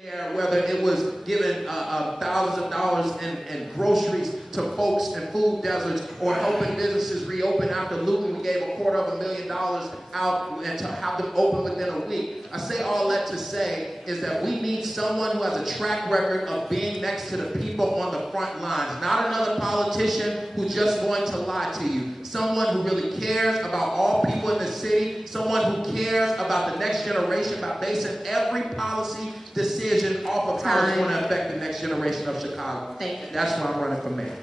Whether it was giving thousands of dollars in groceries to folks in food deserts, or helping businesses reopen after looting. We gave $250,000 out and to have them open within a week. I say all that to say is that we need someone who has a track record of being next to the people on the front lines, not another politician who's just going to lie to you. Someone who really cares about all people in the city, someone who cares about the next generation by basing every policy decision off of how it's going to affect the next generation of Chicago. Thank you. That's why I'm running for mayor.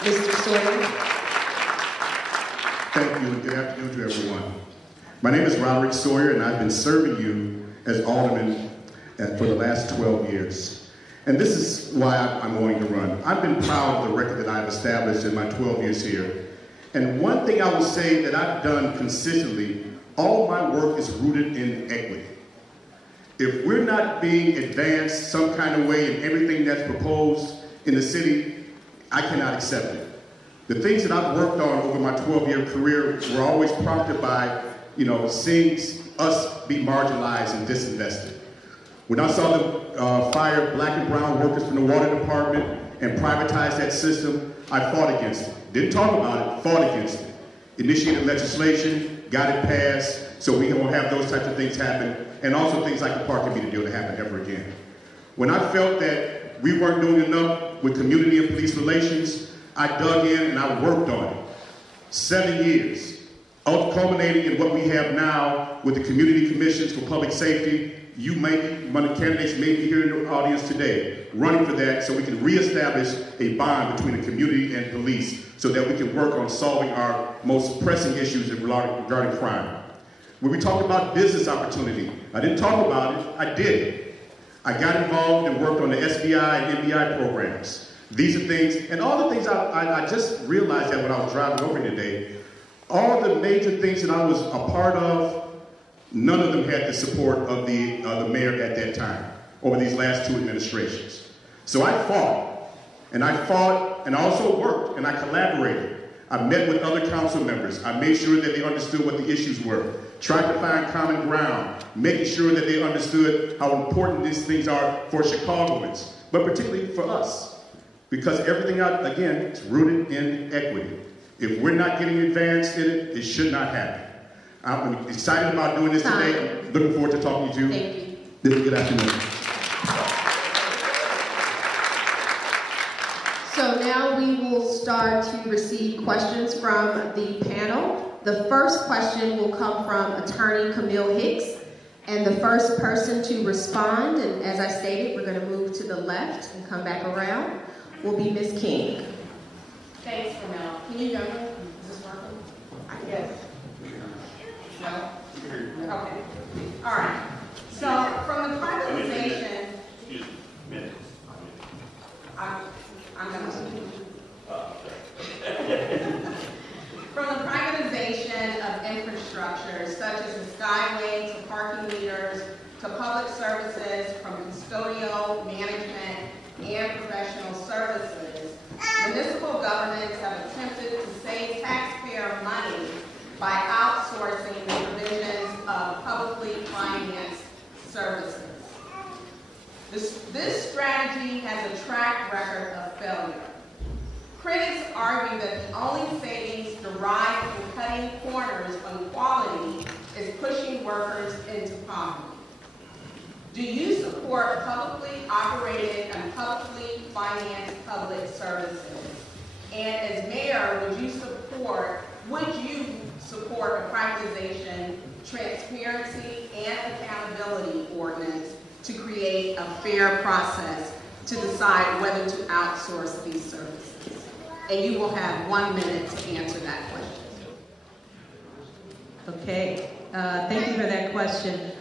Mr. Sawyer. Thank you, and good afternoon to everyone. My name is Roderick Sawyer, and I've been serving you as alderman for the last 12 years. And this is why I'm going to run. I've been proud of the record that I've established in my 12 years here. And one thing I will say that I've done consistently, all my work is rooted in equity. If we're not being advanced some kind of way in everything that's proposed in the city, I cannot accept it. The things that I've worked on over my 12-year career were always prompted by, seeing us be marginalized and disinvested. When I saw them fire black and brown workers from the water department and privatize that system, I fought against it. Didn't talk about it, fought against it. Initiated legislation, got it passed, so we won't have those types of things happen, and also things like the parking meter deal to happen ever again. When I felt that we weren't doing enough with community and police relations, I dug in and I worked on it. 7 years, culminating in what we have now with the community commissions for public safety. One of the candidates may be here in the audience today, running for that so we can reestablish a bond between the community and police so that we can work on solving our most pressing issues regarding crime. When we talked about business opportunity, I didn't talk about it, I did. I got involved and worked on the SBI and MBI programs. These are things, and all the things I just realized that when I was driving over here today, all the major things that I was a part of, none of them had the support of the mayor at that time, over these last 2 administrations. So I fought, and I also worked, and I collaborated. I met with other council members. I made sure that they understood what the issues were, tried to find common ground, making sure that they understood how important these things are for Chicagoans, but particularly for us. Because everything, again, is rooted in equity. If we're not getting advanced in it, it should not happen. I'm excited about doing this today. I'm looking forward to talking to you. Thank you. Good afternoon. So now we will start to receive questions from the panel. The first question will come from Attorney Camille Hicks. And the first person to respond, and as I stated, we're going to move to the left and come back around, will be Ms. King. Thanks, Camille. Can you hear me? Is this working? Yes. No? Okay. All right. So from the privatization, excuse me, minutes. I'm going to. From the privatization of infrastructure, such as the Skyway to parking meters to public services, from custodial, management, and professional services, municipal governments have attempted to save taxpayer money by outsourcing the provisions of publicly financed services. This strategy has a track record of failure. Critics argue that the only savings derived from cutting corners on quality is pushing workers into poverty. Do you support publicly operated and publicly financed public services? And as mayor, would you support a privatization, transparency, and accountability ordinance to create a fair process to decide whether to outsource these services? And you will have 1 minute to answer that question. Okay, thank you for that question.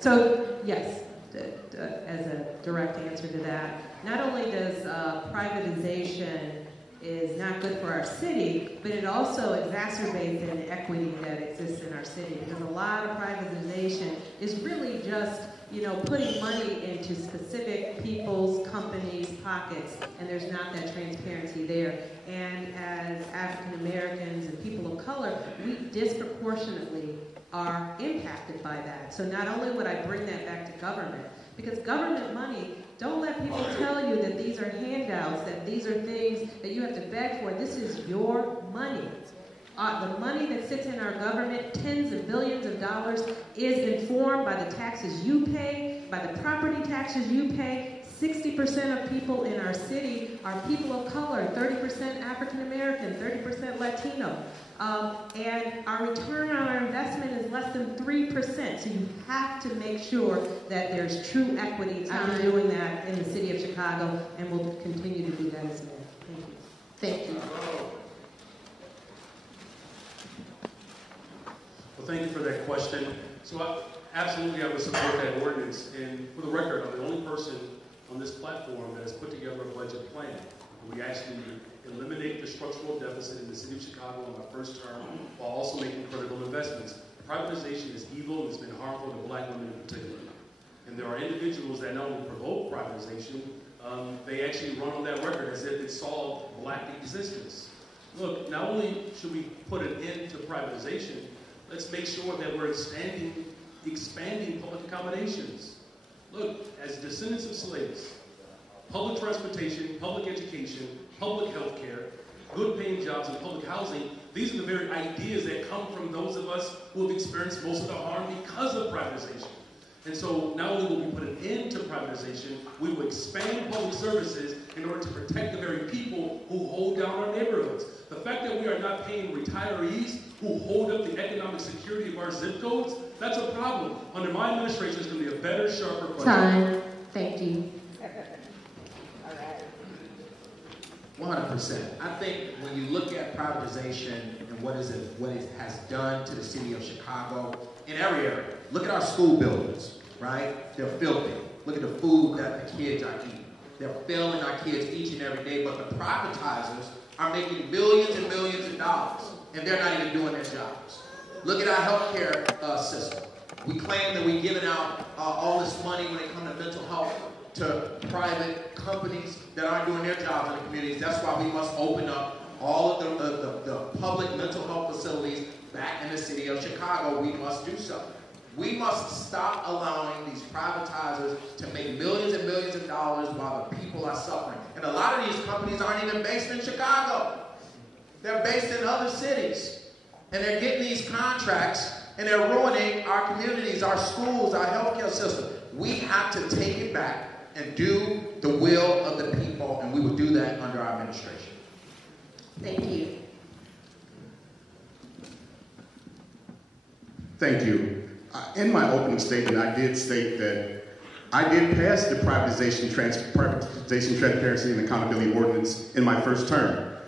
So yes, as a direct answer to that, not only does privatization is not good for our city, but it also exacerbates the inequity that exists in our city, because a lot of privatization is really just, putting money into specific people's, companies' pockets, and there's not that transparency there. And as African Americans and people of color, we disproportionately are impacted by that. So not only would I bring that back to government, because government money, don't let people tell you that these are handouts, that these are things that you have to beg for. This is your money. The money that sits in our government, tens of billions of dollars, is informed by the taxes you pay, by the property taxes you pay. 60% of people in our city are people of color, 30% African American, 30% Latino. And our return on our investment is less than 3%. So you have to make sure that there's true equity. I'm doing that in the city of Chicago, and will continue to do that as mayor. Thank you. Thank you. Well, thank you for that question. So absolutely I would support that ordinance. And for the record, I'm the only person on this platform that has put together a budget plan. We actually eliminate the structural deficit in the city of Chicago in my first term while also making critical investments. Privatization is evil and it's been harmful to black women in particular. And there are individuals that not only provoke privatization, they actually run on that record as if it solved black existence. Look, not only should we put an end to privatization, let's make sure that we're expanding public accommodations. Look, as descendants of slaves, public transportation, public education, public health care, good paying jobs, and public housing, these are the very ideas that come from those of us who have experienced most of the harm because of privatization. And so not only will we put an end to privatization, we will expand public services in order to protect the very people who hold down our neighborhoods. The fact that we are not paying retirees who hold up the economic security of our zip codes, that's a problem. Under my administration, it's going to be a better, sharper budget. Time. Thank you. 100%. I think when you look at privatization and what it has done to the city of Chicago, in every area, look at our school buildings, right? They're filthy. Look at the food that the kids are eating. They're failing our kids each and every day, but the privatizers are making millions and millions of dollars, and they're not even doing their jobs. Look at our healthcare system. We claim that we're giving out all this money when it comes to mental health to private companies that aren't doing their jobs in the communities. That's why we must open up all of the public mental health facilities back in the city of Chicago. We must do something. We must stop allowing these privatizers to make millions and millions of dollars while the people are suffering. And a lot of these companies aren't even based in Chicago. They're based in other cities. And they're getting these contracts and they're ruining our communities, our schools, our healthcare system. We have to take it back and do the will of the people, and we will do that under our administration. Thank you. Thank you. In my opening statement, I did state that I did pass the privatization, transparency, and accountability ordinance in my first term.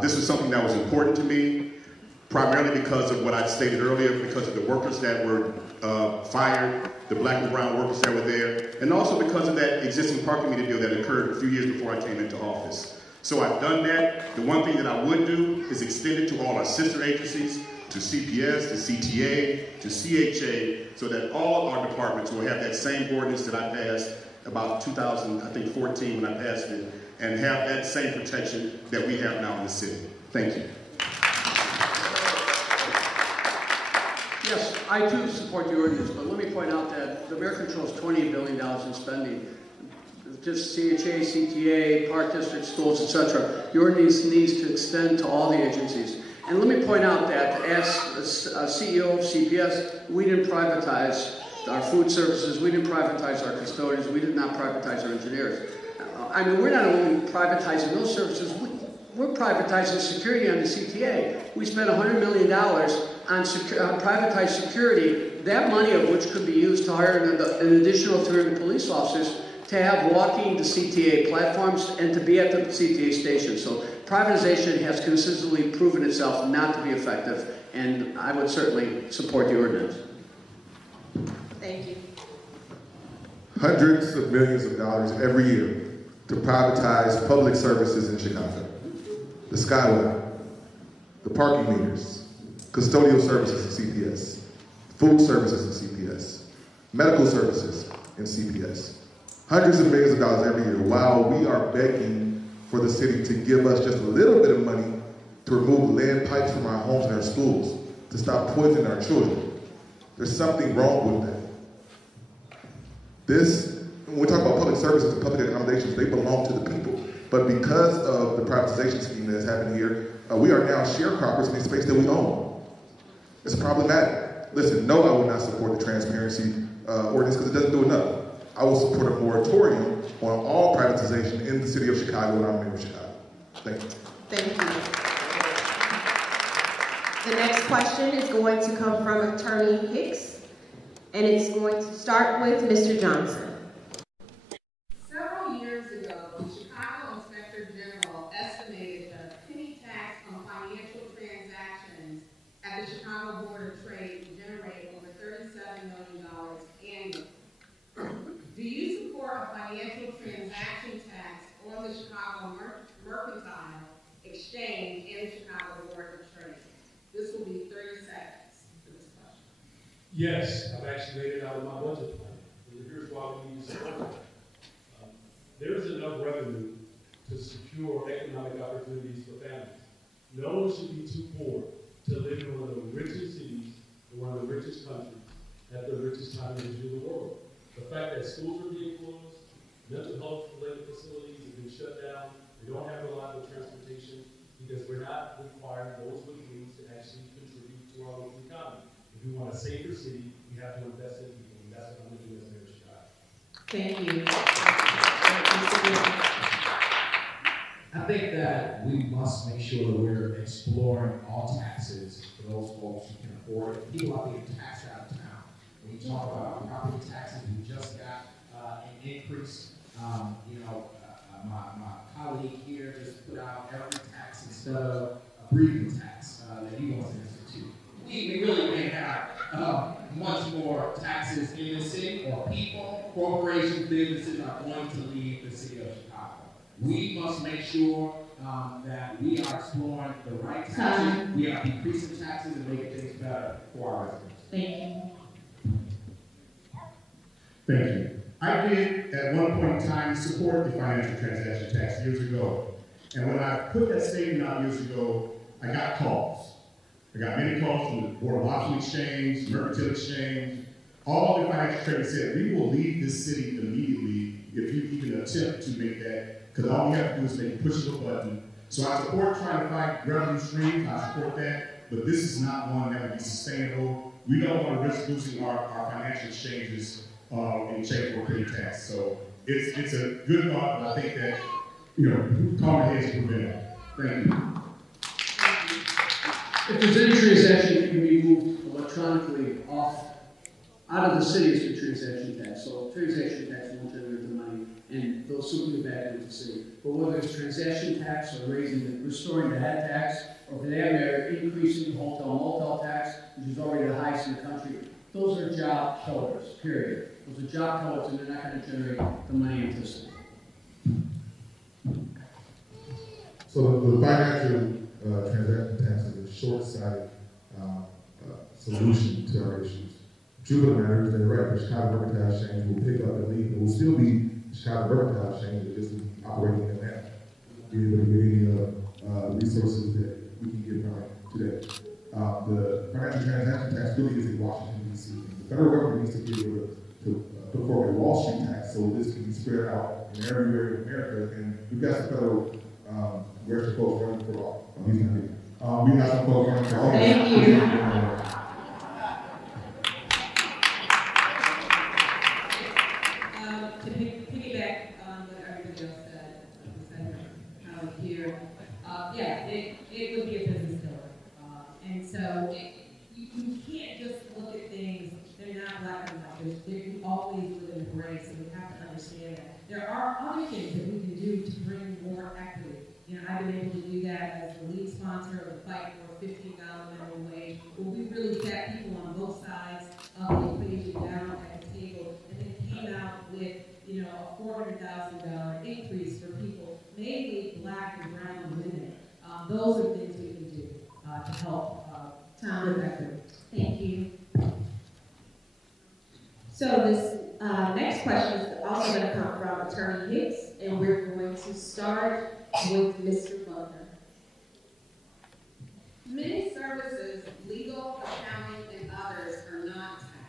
This was something that was important to me, primarily because of what I stated earlier, because of the workers that were fired, the black and brown workers that were there, and also because of that existing parking meter deal that occurred a few years before I came into office. So I've done that. The one thing that I would do is extend it to all our sister agencies, to CPS, to CTA, to CHA, so that all our departments will have that same ordinance that I passed about 2014 when I passed it, and have that same protection that we have now in the city. Thank you. Yes, I too support the ordinance, but let me point out that the mayor controls $28 billion in spending. Just CHA, CTA, park district, schools, etc. The ordinance needs to extend to all the agencies. And let me point out that as CEO of CPS, we didn't privatize our food services, we didn't privatize our custodians, we did not privatize our engineers. I mean, we're not only privatizing those services, we're privatizing security on the CTA. We spent $100 million on privatized security, that money of which could be used to hire an additional 300 police officers to have walking the CTA platforms and to be at the CTA station. So privatization has consistently proven itself not to be effective, and I would certainly support the ordinance. Thank you. Hundreds of millions of dollars every year to privatize public services in Chicago. The Skyway, the parking meters, custodial services in CPS, food services in CPS, medical services in CPS. Hundreds of millions of dollars every year while we are begging for the city to give us just a little bit of money to remove lead pipes from our homes and our schools, to stop poisoning our children. There's something wrong with that. When we talk about public services and public accommodations, they belong to the people. But because of the privatization scheme that has happened here, we are now sharecroppers in a space that we own. It's problematic. Listen, no, I will not support the transparency ordinance because it doesn't do enough. I will support a moratorium on all privatization in the city of Chicago and our mayor of Chicago. Thank you. Thank you. The next question is going to come from Attorney Hicks, and it's going to start with Mr. Johnson. Several years ago, the Chicago Inspector General estimated that a penny tax on financial transactions at the Chicago Board of Trade would generate over $37 million annually. Do you support a financial transaction tax on the Chicago Mercantile Exchange and the Chicago Board of Trade? This will be 30 seconds for this question. Yes, I've actually laid it out in my budget plan. And here's why we need to support it. There is enough revenue to secure economic opportunities for families. No one should be too poor to live in one of the richest cities in one of the richest countries at the richest time in the world. The fact that schools are being closed, mental health related facilities have been shut down, we don't have reliable transportation because we're not requiring those with means to actually contribute to our local economy. If we want a safer city, we have to invest in people, and that's what I'm going to do as mayor of Chicago. Thank you. I think that we must make sure that we're exploring all taxes for those folks who can afford it. People are being taxed out of town. When you talk about property taxes, we just got an increase. My colleague here just put out every tax instead of a breathing tax that he wants to institute. We really may have much more taxes in the city, or people, corporations, businesses are going to leave the city of Chicago. We must make sure that we are exploring the right taxes, we are decreasing taxes and making things better for our residents. Thank you. Thank you. I did, at one point in time, support the financial transaction tax years ago. And when I put that statement out years ago, I got calls. I got many calls from the Board of Option Exchange, Mercantile Exchange. All the financial traders said, we will leave this city immediately if you even attempt to make that, because all we have to do is make push of a button. So I support trying to find revenue streams, I support that, but this is not one that would be sustainable. We don't want to risk losing our financial exchanges in exchange for a petty tax. So it's a good thought, but I think that, calmer heads prevent it. Thank you. If there's any transaction that can be moved electronically out of the city, it's the transaction tax. So transaction tax won't generate the money, and they'll simply go back into the city. But whether it's transaction tax or restoring the head tax, or for that matter, increasing the hotel motel tax, which is already the highest in the country, those are job killers, period. Those are job killers, and they're not going to generate the money into the city. So the financial transaction tax is a short-sighted solution to our issues. Truth of the matter is that the Chicago Mercantile Exchange will pick up and leave. It will still be the Chicago Mercantile Exchange, it just be operating in Atlanta. Be able to get any resources that we can get from it today. The financial transaction tax really is a Washington, D.C. The federal government needs to be able to put forward a Wall Street tax so this can be spread out in every area of America. And we've got some federal where's the folks running for office? He's not here. We got some folks running for office. Thank you. To piggyback on what everybody else said, here, it would be a business killer. And so you can't just look at things, they're not black and white. You always live in gray, so we have to understand that. There are other things that we can do to bring more equity. I've been able to do that as the lead sponsor of the fight for a $15 minimum wage, where we really got people on both sides of the equation down at the table, and then came out with a $400,000 increase for people, mainly black and brown women. Those are things we can do to help with equity. Thank you. So this next question is also going to come from Attorney Hicks, and we're going to start with Mr. Butler. Many services, legal, accounting, and others are not taxed.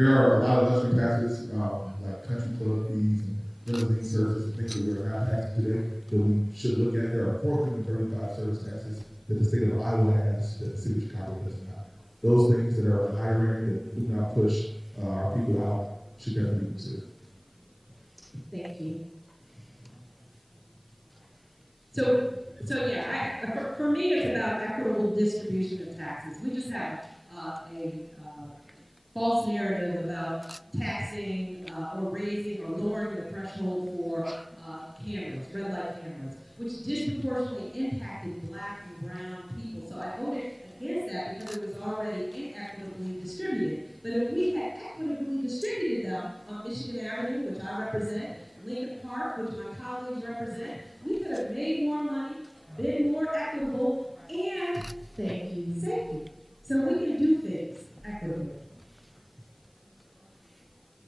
There are a lot of luxury taxes, like country club fees and limousine services and things that we are not taxing today that we should look at. There are 435 service taxes that the state of Iowa has that the city of Chicago does not. Those things that are hiring that do not push our people out should definitely be considered. Thank you. So yeah, for me, it's about equitable distribution of taxes. We just have a false narrative about taxing or raising or lowering the threshold for cameras, red light cameras, which disproportionately impacted Black and brown people. So I voted against that because it was already inequitably distributed. But if we had equitably distributed them on Michigan Avenue, which I represent, Lincoln Park, which my colleagues represent, we could have made more money, been more equitable, and thank you, safety. So we can do things equitably.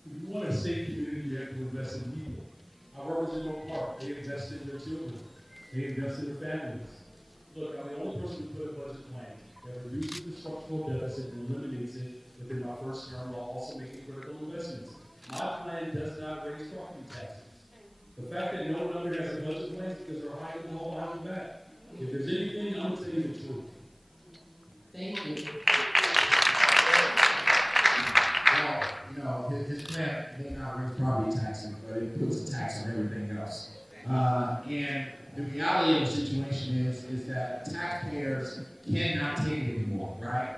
If you want a safe community, you have to invest in people. I represent Oak Park. They invest in their children. They invest in their families. Look, I'm the only person who put a budget plan that reduces the structural deficit and eliminates it within my first term while also making critical investments. My plan does not raise property taxes. The fact that no one under has a budget plan is because they're hiding the whole behind the back. If there's anything, I'm going to tell you the truth. Thank you. Well, you know, his plan may not raise property taxes, but it puts a tax on everything else. And the reality of the situation is that taxpayers cannot take it anymore, right?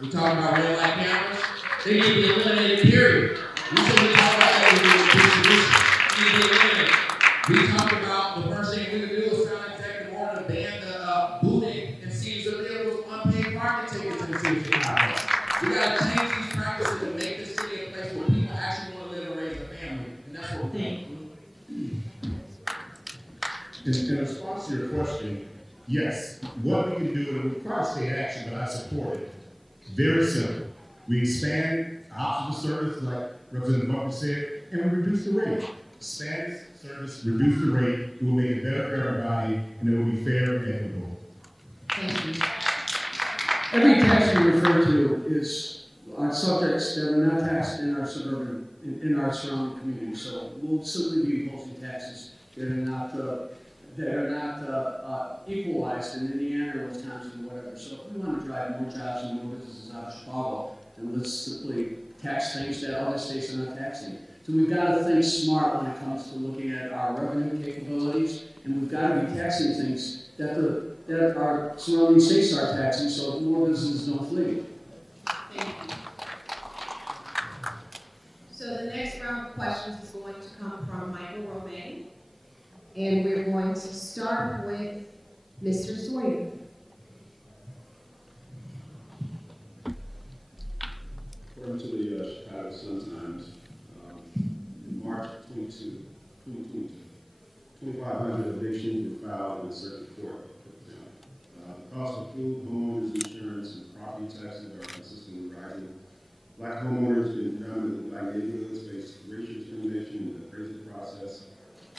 We're talking about red light cameras. They need to be eliminated, period. We shouldn't talk about that. We talked about the first thing we could do is sign executive order to ban the booting and seizure of vehicles unpaid parking tickets in the city of Chicago. We got to change these practices and make this city a place where people actually want to live and raise a family, and that's what we're doing. In response to your question, yes, what we can do, and we probably state action, but I support it. Very simple. We expand optional service, like Representative Buckley said, and we reduce the rate. Expand service, reduce the rate, it will make it better for everybody, and it will be fair and equitable. Thank you. Every tax you refer to is on subjects that are not taxed in our suburban, in our surrounding communities. So we'll simply be imposing taxes that are not equalized in Indiana or Wisconsin or whatever. So if we want to drive more jobs and more businesses out of Chicago, then let's simply tax things that other states are not taxing. So we've got to think smart when it comes to looking at our revenue capabilities, and we've got to be taxing things that our surrounding states are taxing, so more businesses don't flee. Thank you. So the next round of questions is going to come from Michael Romaine, and we're going to start with Mr. Sawyer. According to the Chicago Sun-Times, in March 2022, 2,500 evictions were filed in a circuit court. The cost of food, homeowners insurance, and property taxes are consistently rising. Black homeowners in predominantly Black neighborhoods face racial discrimination in the appraisal process,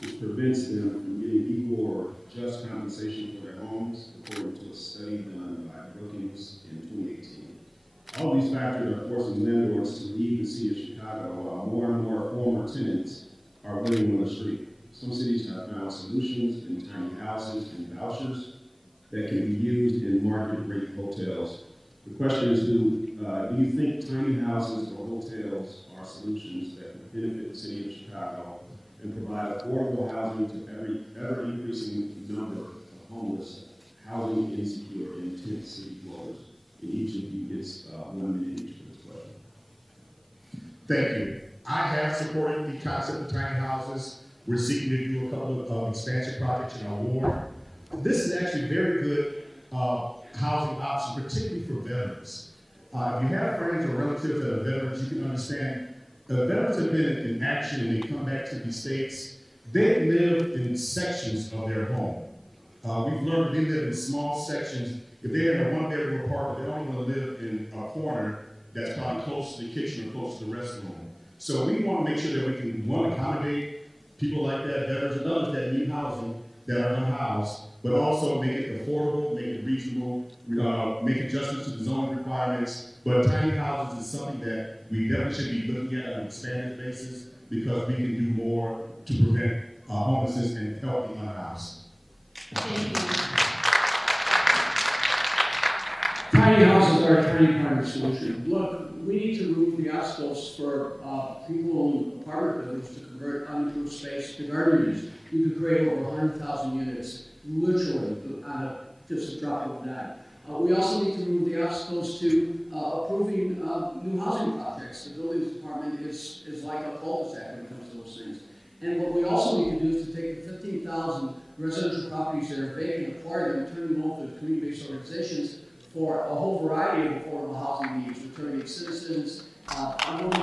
which prevents them from getting equal or just compensation for their homes, according to a study done by Brookings in 2018. All these factors are forcing landlords to leave the city of Chicago, while more and more former tenants are living on the street. Some cities have found solutions in tiny houses and vouchers that can be used in market rate hotels. The question is, do you think tiny houses or hotels are solutions that would benefit the city of Chicago and provide affordable housing to every ever-increasing number of homeless, housing insecure, and tent city dwellers? And each of you gets 1 minute each for this question. Thank you. I have supported the concept of tiny houses. We're seeking to do a couple of expansion projects in our ward. This is actually very good housing option, particularly for veterans. If you have friends or relatives that are veterans, you can understand veterans have been in action and they come back to these states. They live in sections of their home. We've learned they live in small sections. If they're in a one-bedroom apartment, they don't want to live in a corner that's probably close to the kitchen or close to the restroom. So we want to make sure that we can, one, accommodate people like that, veterans and others that need housing, that are unhoused, but also make it affordable, make it reasonable, make adjustments to the zoning requirements. But tiny houses is something that we definitely should be looking at on an expanded basis because we can do more to prevent homelessness and help the unhoused. Thank you. Tiny houses are a tiny part of the solution. Look, we need to remove the obstacles for people in apartment buildings to convert unimproved space to garden use. You could create over 100,000 units, literally, on just a drop of a dime. We also need to remove the obstacles to approving new housing projects. The buildings department is like a cul-de-sac when it comes to those things. And what we also need to do is to take the 15,000 residential properties that are vacant, acquire them, turn them over to community-based organizations for a whole variety of affordable housing needs, returning citizens, and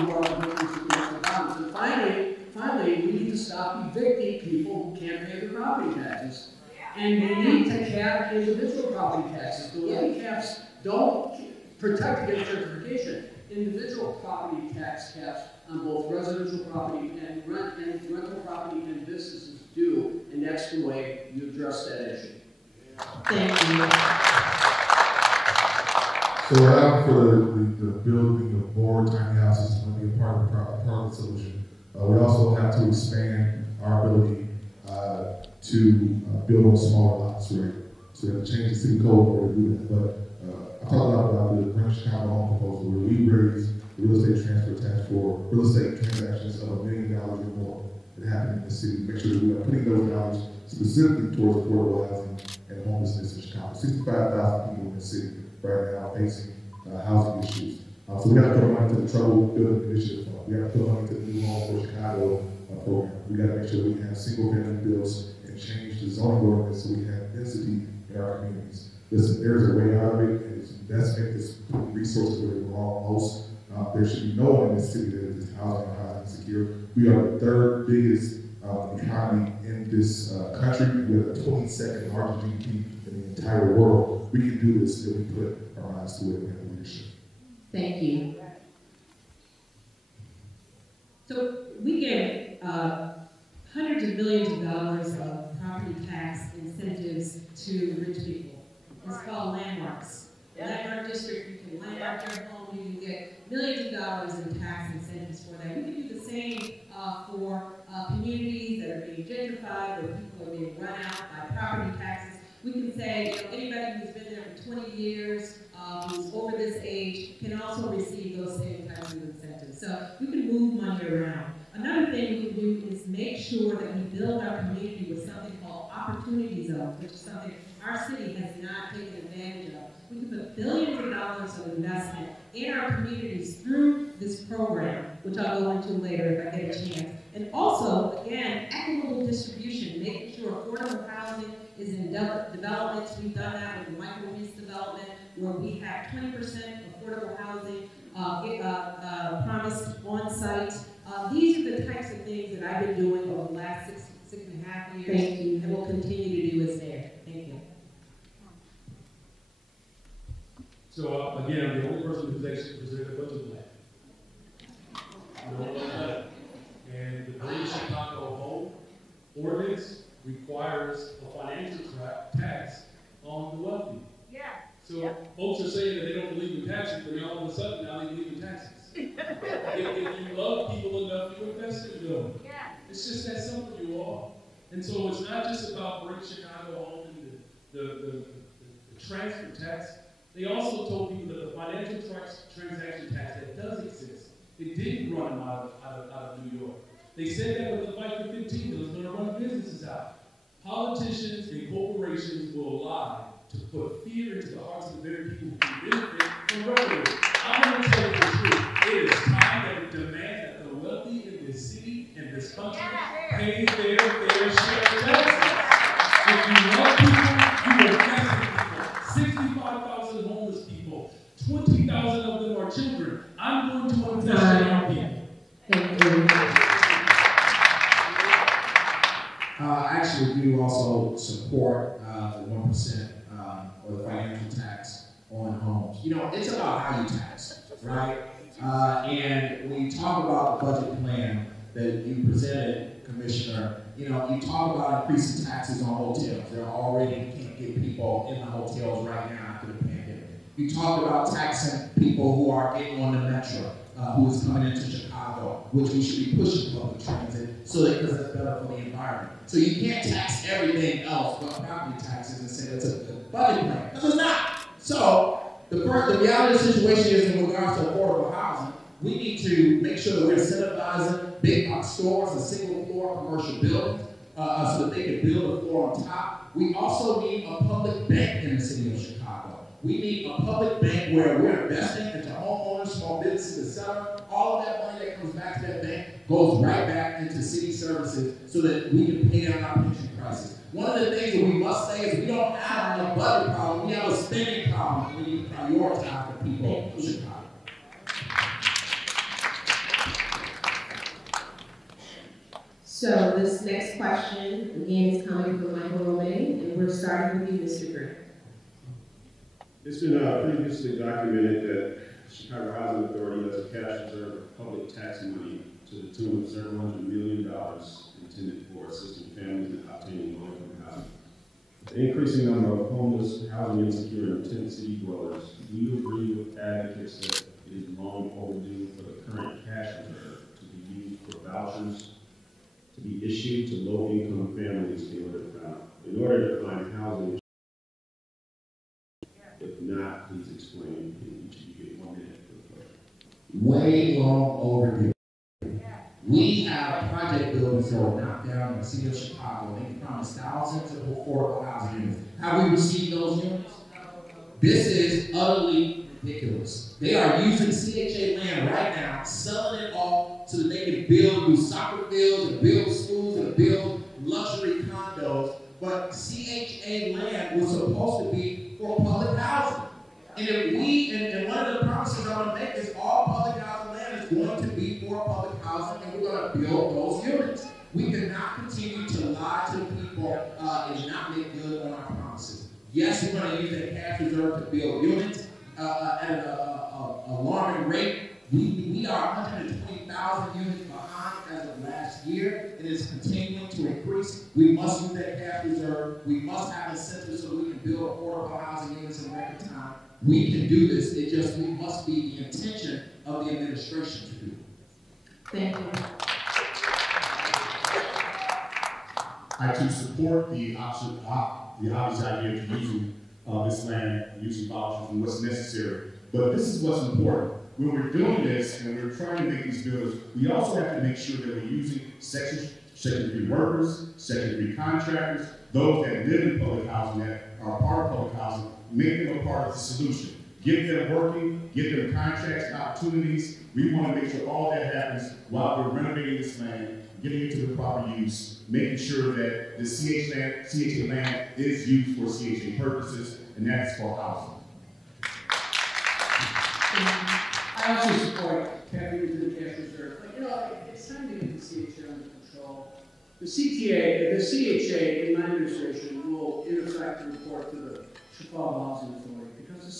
finally, we need to stop evicting people who can't pay their property taxes. And we need to cap individual property taxes. The levy caps don't protect against gentrification. Individual property tax caps on both residential property and rental property and businesses do, and that's the way you address that issue. Thank you. So we're out for the building of more tiny houses is going to be a part of the solution. We also have to expand our ability to build on smaller lots, right? So we have to change the city code in order to do that. But I talked a lot about the Grand Chicago Home proposal where we raise the real estate transfer tax for real estate transactions of $1 million or more that happen in the city. Make sure that we are putting those dollars specifically towards affordable housing and homelessness in Chicago. 65,000 people in the city right now facing housing issues. So we got to put money to the Trouble Building Initiative Fund. We got to put money to the New Home for Chicago program. We got to make sure we have single family bills and change the zoning ordinance so we have density in our communities. Listen, there's a way out of it, and it's investment is putting resources where they belong most. There should be no one in this city that is housing or housing insecure. We are the third biggest economy in this country. We have the 22nd largest GDP in the entire world. We can do this if we put our minds to it and have leadership. Thank you. So we get hundreds of millions of dollars of property tax incentives to rich people. It's called landmarks. Landmark district, you can landmark your home, you can get millions of dollars in tax incentives for that. We can do the same for communities that are being gentrified, where people are being run out by property taxes. We can say, anybody who's been there for 20 years, who's over this age, can also receive those same types of incentives. So we can move money around. Another thing we can do is make sure that we build our community with something called opportunity zones, which is something our city has not taken advantage of. We can put billions of dollars of investment in our communities through this program, which I'll go into later if I get a chance. And also, again, equitable distribution, making sure affordable housing is in developments. We've done that with the micro-lease development, where we have 20% affordable housing promised on site. These are the types of things that I've been doing over the last six and a half years, and will continue to do as mayor. Thank you. So again, I'm the only person who's actually presented a budget plan. No one left. And the Greater Chicago Home Ordinance requires a financial tax on the wealthy. Yeah. So folks are saying that they don't believe in taxes, but now all of a sudden now they believe in taxes. if you love people enough, you invest in them. Yeah. It's just that simple, you all. And so it's not just about Greater Chicago Home and the transfer tax. They also told people that the financial transaction tax that does exist, it didn't run them out of New York. They said that with the fight for 15, that was going to run businesses out. Politicians and corporations will lie to put fear into the hearts of the very people who can benefit from revenue. I'm going to tell you the truth. It is time that we demand that the wealthy in this city and this country pay their fair share of taxes. If you love people, you invest in people. 65,000 homeless people, 20,000 of them are children. I'm going to invest in our people. Thank you. Actually, we do also support the 1% or the financial tax on homes. You know, it's about how you tax, right? And when you talk about the budget plan that you presented, Commissioner, you know, you talk about increasing taxes on hotels. There already you can't get people in the hotels right now after the pandemic. You talk about taxing people who are getting on the metro, who is coming into Chicago, which we should be pushing public transit so that because it's better for the environment. So you can't tax everything else but property taxes and say that's a good budget plan. Because it's not. So the reality of the situation is in regards to affordable housing, we need to make sure that we're incentivizing big box stores and single floor commercial buildings so that they can build a floor on top. We also need a public bank in the city of Chicago. We need a public bank where we're investing into homeowners, small businesses, etc. All of that money that comes back to that bank goes right back into city services so that we can pay down our pension crisis. One of the things that we must say is we don't have a budget problem, we have a spending problem. We need to prioritize the people of Chicago. So this next question, again, is coming from Michael Romaine, and we're starting with you, Mr. Green. It's been previously documented that Chicago Housing Authority has a cash reserve of public tax money to the tune of $700 million intended for assisting families in obtaining low-income housing. The increasing number of homeless, housing insecure, and tent city dwellers, do you agree with advocates that it is long overdue for the current cash reserve to be used for vouchers to be issued to low-income families in order to find housing? If not, please explain. Each of you get 1 minute for the question. Way long overdue. We have project buildings that were knocked down in the city of Chicago. They promised thousands of affordable housing units. Have we received those units? This is utterly ridiculous. They are using CHA land right now, selling it off so that they can build new soccer fields and build schools and build luxury condos. But CHA land was supposed to be for public housing. And if we, and one of the promises I want to make is all public housing land is going to be for public housing, and we're going to build those units. We cannot continue to lie to people and not make good on our promises. Yes, we're going to use that cash reserve to build units at an alarming rate. We are 120,000 units behind as of last year. It is continuing to increase. We must use that cash reserve. We must have incentives so we can build affordable housing units in record time. We can do this. We must be the intention of the administration to do it. Thank you. I too support the obvious idea of using this land, using vouchers and what's necessary. But this is what's important. When we're doing this and we're trying to make these bills, we also have to make sure that we're using Section 3 workers, Section 3 contractors, those that live in public housing, that are part of public housing, make them a part of the solution. Get them working, get them contracts and opportunities. We want to make sure all that happens while we're renovating this land, getting it to the proper use, making sure that the CHA land is used for CHA purposes, and that's for housing. I also support tapping into the cash reserve. But, you know, it's time to get the CHA under control. The CHA in my administration will in effect report to the Chicago Housing Authority because the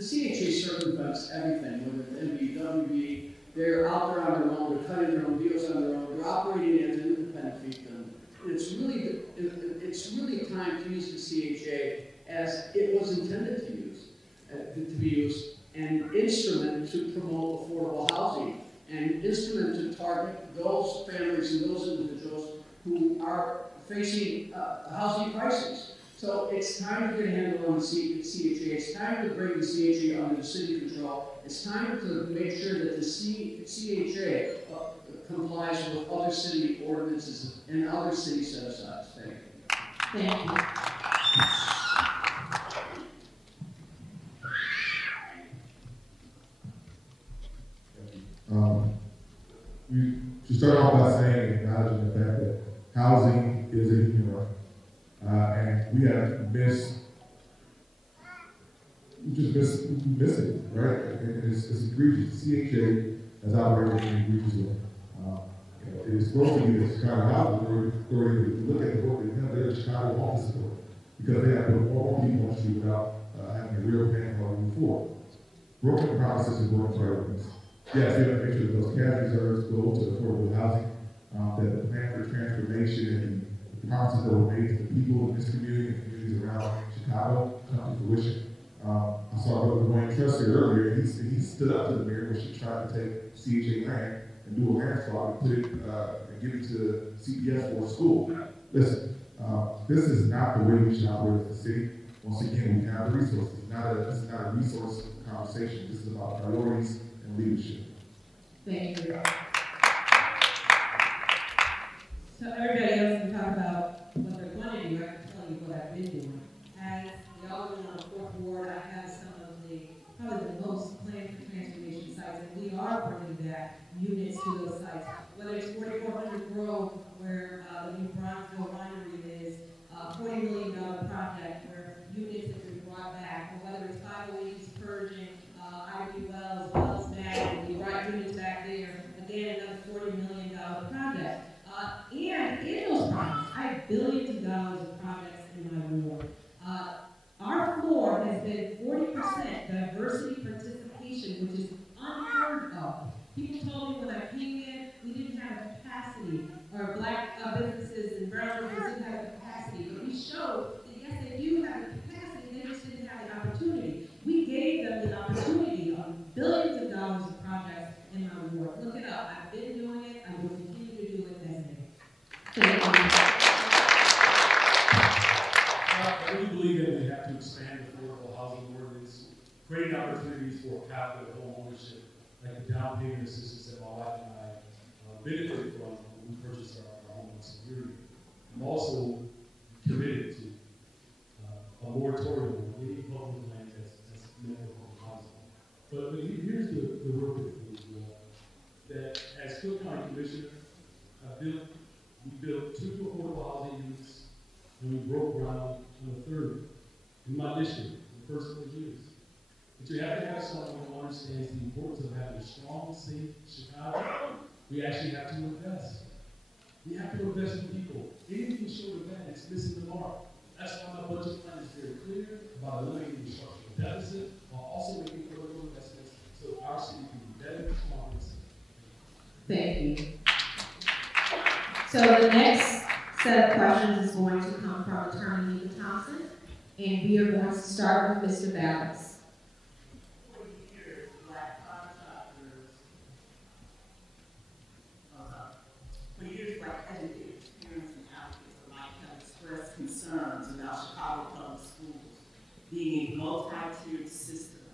CHA circumvents everything, whether it's MBWB, they're out there on their own, they're cutting their own deals on their own, they're operating as an independent fiefdom. It's really time to use the CHA as it was intended to be used, an instrument to promote affordable housing, an instrument to target those families and those individuals who are facing a housing crisis. So it's time to get a handle on the CHA. It's time to bring the CHA under the city control. It's time to make sure that the CHA complies with other city ordinances and other city set-asides. Thank you. Thank you. We should start off by saying, acknowledging the fact that housing is a human right. And we have missed it, right? And it's egregious. CHA has operated in an egregious way. It is supposed to be the Chicago Housing Authority to look at the work they've done. They're the Chicago Office Authority because they have put more people on the street without having a real plan for how to move forward. Broken promises and broken priorities. Yes, we have to make sure that those cash reserves go to affordable housing. that the plan for transformation and the promises that were made to the people in this community and communities around Chicago come to fruition. I saw Brother Dwayne Trusty earlier, and he stood up to the mayor when she tried to take CHA land and do a land swap and put it and give it to CPS for a school. Listen, this is not the way we should operate as a city. Once again, we have the resources. This is not a resource conversation. This is about priorities and leadership. Thank you. So everybody else can talk about what they're going to do. I can tell you what I've been doing. As the alderman on the 4th Ward, I have some of probably the most planned for transformation sites, and we are bringing back units to those sites. Whether it's 4400 Grove, where the new Bronzeville Winery is, $40 million project where units have been brought back, or whether it's 508s purging, Ivy Wells, Mag, we brought units back there. Again, another $40 million project. And in those projects, I have billions of dollars of projects in my ward. Our floor has been 40% diversity participation, which is unheard of. People told me when I came in, we didn't have capacity, or black businesses and brown workers didn't have the capacity, but we showed that yes, they do have the capacity, they just didn't have the opportunity. We gave them the opportunity on billions of dollars of projects in my ward. Look it up. I've been doing it. I will continue to do it as needed. I really believe that we have to expand the affordable housing ordinance, create opportunities for capital home ownership, like the down payment assistance that my wife and I benefited from when we purchased our home in security. I'm also committed to a moratorium on any public land that's meant for housing. But here's the real big thing as well, that as Cook County Commissioner, we built 2 affordable housing units, and we broke ground on the 3rd in my district in the first 4 years. But you have to have someone who understands the importance of having a strong, safe Chicago. We actually have to invest. We have to invest in people. Anything short of that, it's missing the mark. That's why my budget plan is very clear about eliminating the structural deficit while also making further investments so our city can be better, smarter, and safer. Thank you. So the next set of questions is going to come from Attorney Nita Thompson, and we are going to start with Mr. Ballas. For years, black contractors, educators, parents, and advocates alike have expressed concerns about Chicago public schools being a multi-tiered system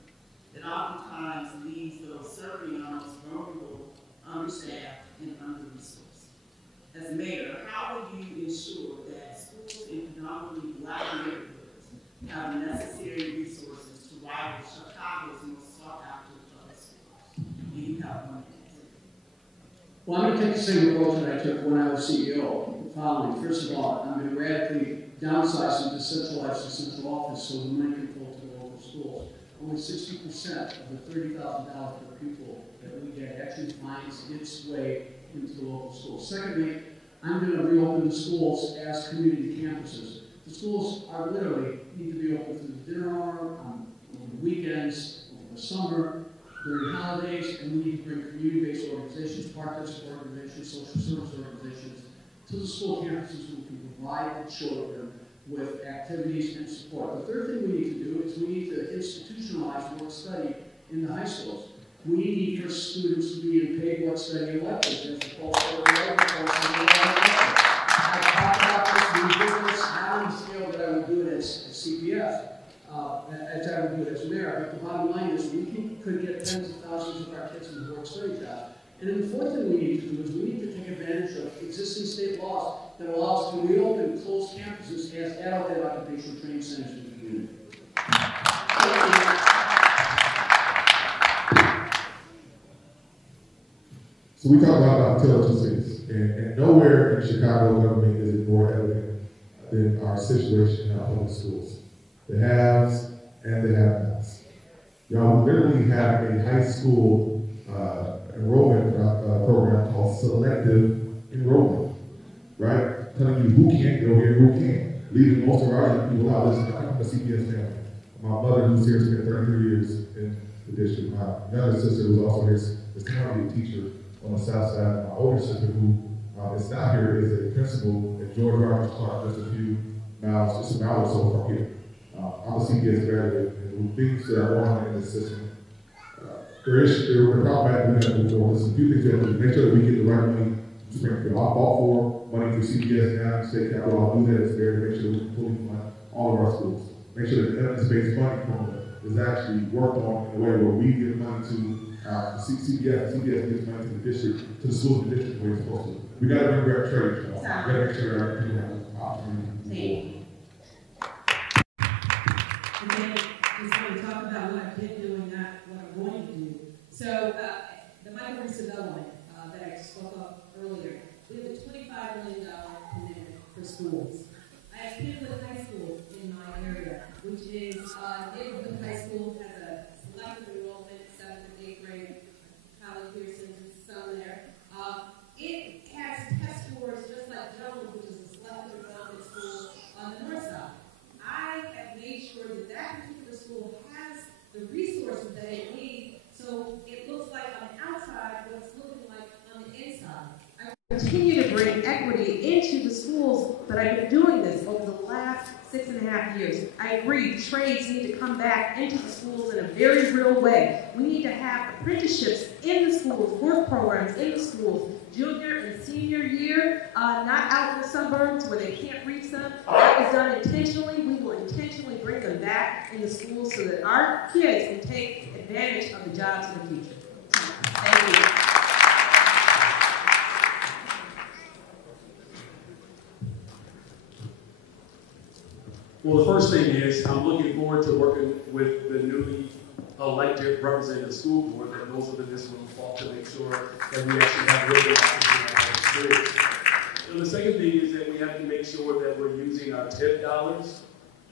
that oftentimes leaves those serving our most vulnerable, understaffed, and under-resourced. As mayor, how will you ensure that schools in predominantly black neighborhoods have the necessary resources to rival Chicago's most sought-after public schools? Do you have one answer? Well, I'm going to take the same approach that I took when I was CEO. The following: first of all, I'm going to radically downsize and decentralize the central office so the money can flow to the local schools. Only 60% of the $30,000 per pupil that we get actually finds its way into the local schools. Secondly, I'm going to reopen the schools as community campuses. The schools are literally need to be open through the dinner hour, over the weekends, over the summer, during holidays, and we need to bring community-based organizations, park district organizations, social service organizations to the school campuses so we can provide the children with activities and support. The third thing we need to do is we need to institutionalize work study in the high schools. We need for students to be in paid work study electives as opposed to regular courses. I've talked about this, we did this not on the scale that I would do it as CPS, as I would do it as mayor, but the bottom line is we could get tens of thousands of our kids in the work study job. And then the fourth thing we need to do is we need to take advantage of existing state laws that allow us to reopen closed campuses as adult ed occupational training centers in the community. So we talk about Tell Two Cities, and nowhere in Chicago government is it more evident than our situation in our public schools. The haves and the have-nots. Y'all literally have a high school enrollment program called selective enrollment, right? Telling you who can't go here, who can't. Leaving most of our young people out. Listen, I come from a CPS family. My mother, who's here, spent 33 years in the district. My younger sister was also here, is currently a teacher on the south side. My older sister, who It's not here, is a principal at George Rogers Clark, just a few miles, just a mile or so from here. I'm a CPS graduate, and the things that are going on in this system, we're problematic. There's a few things we have to do. Make sure that we get the right money to Springfield. I'm all for money for CPS now, state capital. I'll do that. It's there to make sure we can fully fund all of our schools. Make sure that the evidence-based funding formula is actually worked on in a way where we give money to CPS gives money to the district, to the schools in the district where it's supposed to. We got to bring back trade. We got to make sure our people have an opportunity. Again, just want to talk about what I've been doing, not what I'm going to do. So, the micro-risk development that I spoke of earlier, we have a $25 million commitment for schools. I have Pickwood High School in my area, which is neighborhood high school, has a selective enrollment, 7th and 8th grade, Holly Pearson's son there. It has test scores just like Jones, which is a selective enrollment school on the north side. I have made sure that that particular school has the resources that it needs, so it looks like on the outside what it's looking like on the inside. I continue to bring equity into the schools, but I've been doing this over the last 6.5 years. I agree, trades need to come back into the schools in a very real way. We need to have apprenticeships in the schools, work programs in the schools, junior and senior year, not out in the suburbs where they can't reach them. That was done intentionally. We will intentionally bring them back in the schools so that our kids can take advantage of the jobs of the future. Thank you. Well, the first thing is I'm looking forward to working with the newly elected representative school board that those within this room fought to make sure that we actually have really opportunity. And the second thing is that we have to make sure that we're using our TIP dollars,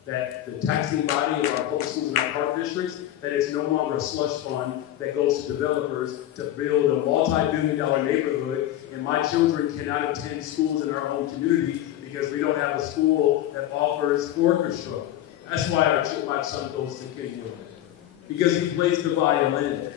that the taxing body of our public schools and our park districts, that it's no longer a slush fund that goes to developers to build a multi-billion-dollar neighborhood, and my children cannot attend schools in our home community because we don't have a school that offers orchestra. That's why my son goes to Kenwood, because he plays the violin.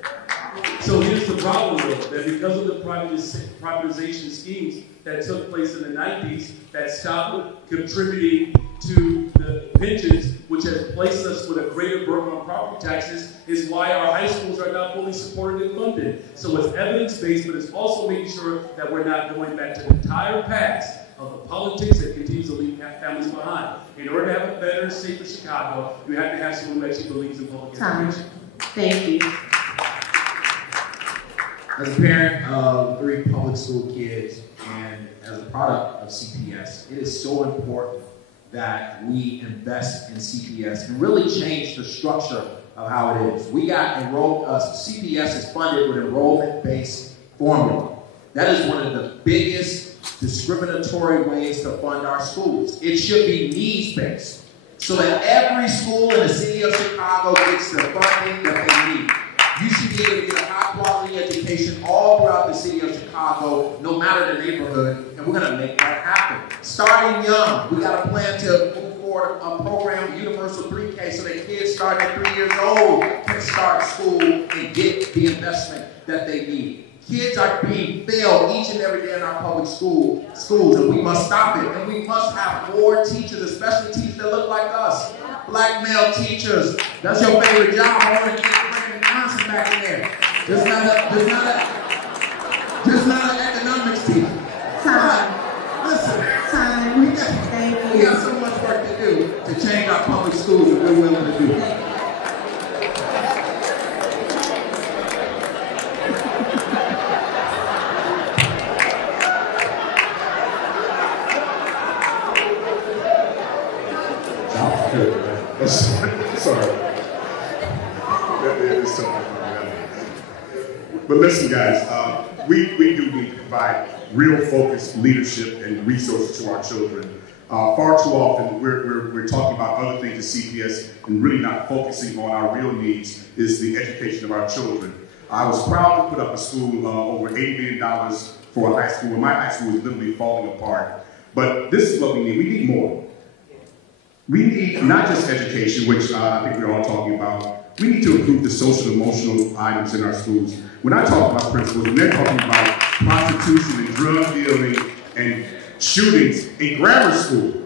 So here's the problem, though, that because of the privatization schemes that took place in the 90s that stopped contributing to the pensions, which has placed us with a greater burden on property taxes, is why our high schools are not fully supported and funded. So it's evidence-based, but it's also making sure that we're not going back to the entire past of the politics that continues to leave families behind. In order to have a better, safer Chicago, you have to have someone who actually believes in public education. Thank you. As a parent of 3 public school kids and as a product of CPS, it is so important that we invest in CPS and really change the structure of how it is. We got enrolled, CPS is funded with enrollment-based formula. That is one of the biggest discriminatory ways to fund our schools. It should be needs-based, so that every school in the city of Chicago gets the funding that they need. You should be able to get a high-quality education all throughout the city of Chicago, no matter the neighborhood, and we're going to make that happen. Starting young, we got a plan to move forward a program, Universal 3K, so that kids starting at 3 years old can start school and get the investment that they need. Kids are being failed each and every day in our public schools, and we must stop it. And we must have more teachers, especially teachers that look like us. Black male teachers. That's your favorite job. I want to get Brandon Johnson back in there. Just not an economics teacher. Time. Listen. Time. We got so much work to do to change our public schools, and we're willing to do it. Sorry. But listen, guys, we do need to provide real focused leadership and resources to our children. Far too often, we're talking about other things at CPS and really not focusing on our real needs is the education of our children. I was proud to put up a school over $80 million for a high school, and my high school is literally falling apart. But this is what we need. We need more. We need not just education, which I think we're all talking about. We need to improve the social and emotional items in our schools. When I talk about principals, when they're talking about prostitution and drug dealing and shootings in grammar school.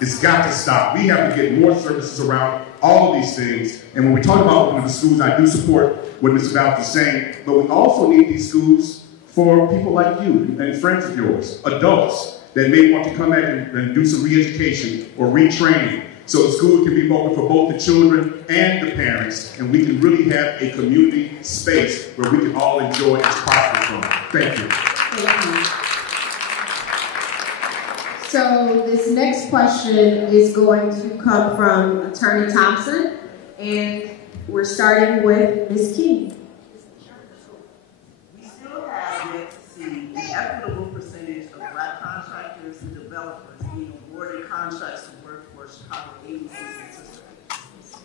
It's got to stop. We have to get more services around all of these things. And when we talk about opening the schools, I do support what Mr. Valve is saying, but we also need these schools for people like you and friends of yours, adults that may want to come in and do some re-education or retraining. So the school can be open for both the children and the parents, and we can really have a community space where we can all enjoy and prosper from. Thank you. Thank you. So this next question is going to come from Attorney Thompson, and we're starting with Ms. King. We still have yet to see an equitable percentage of Black contractors and developers being awarded contracts to work for Chicago agencies and sister agencies.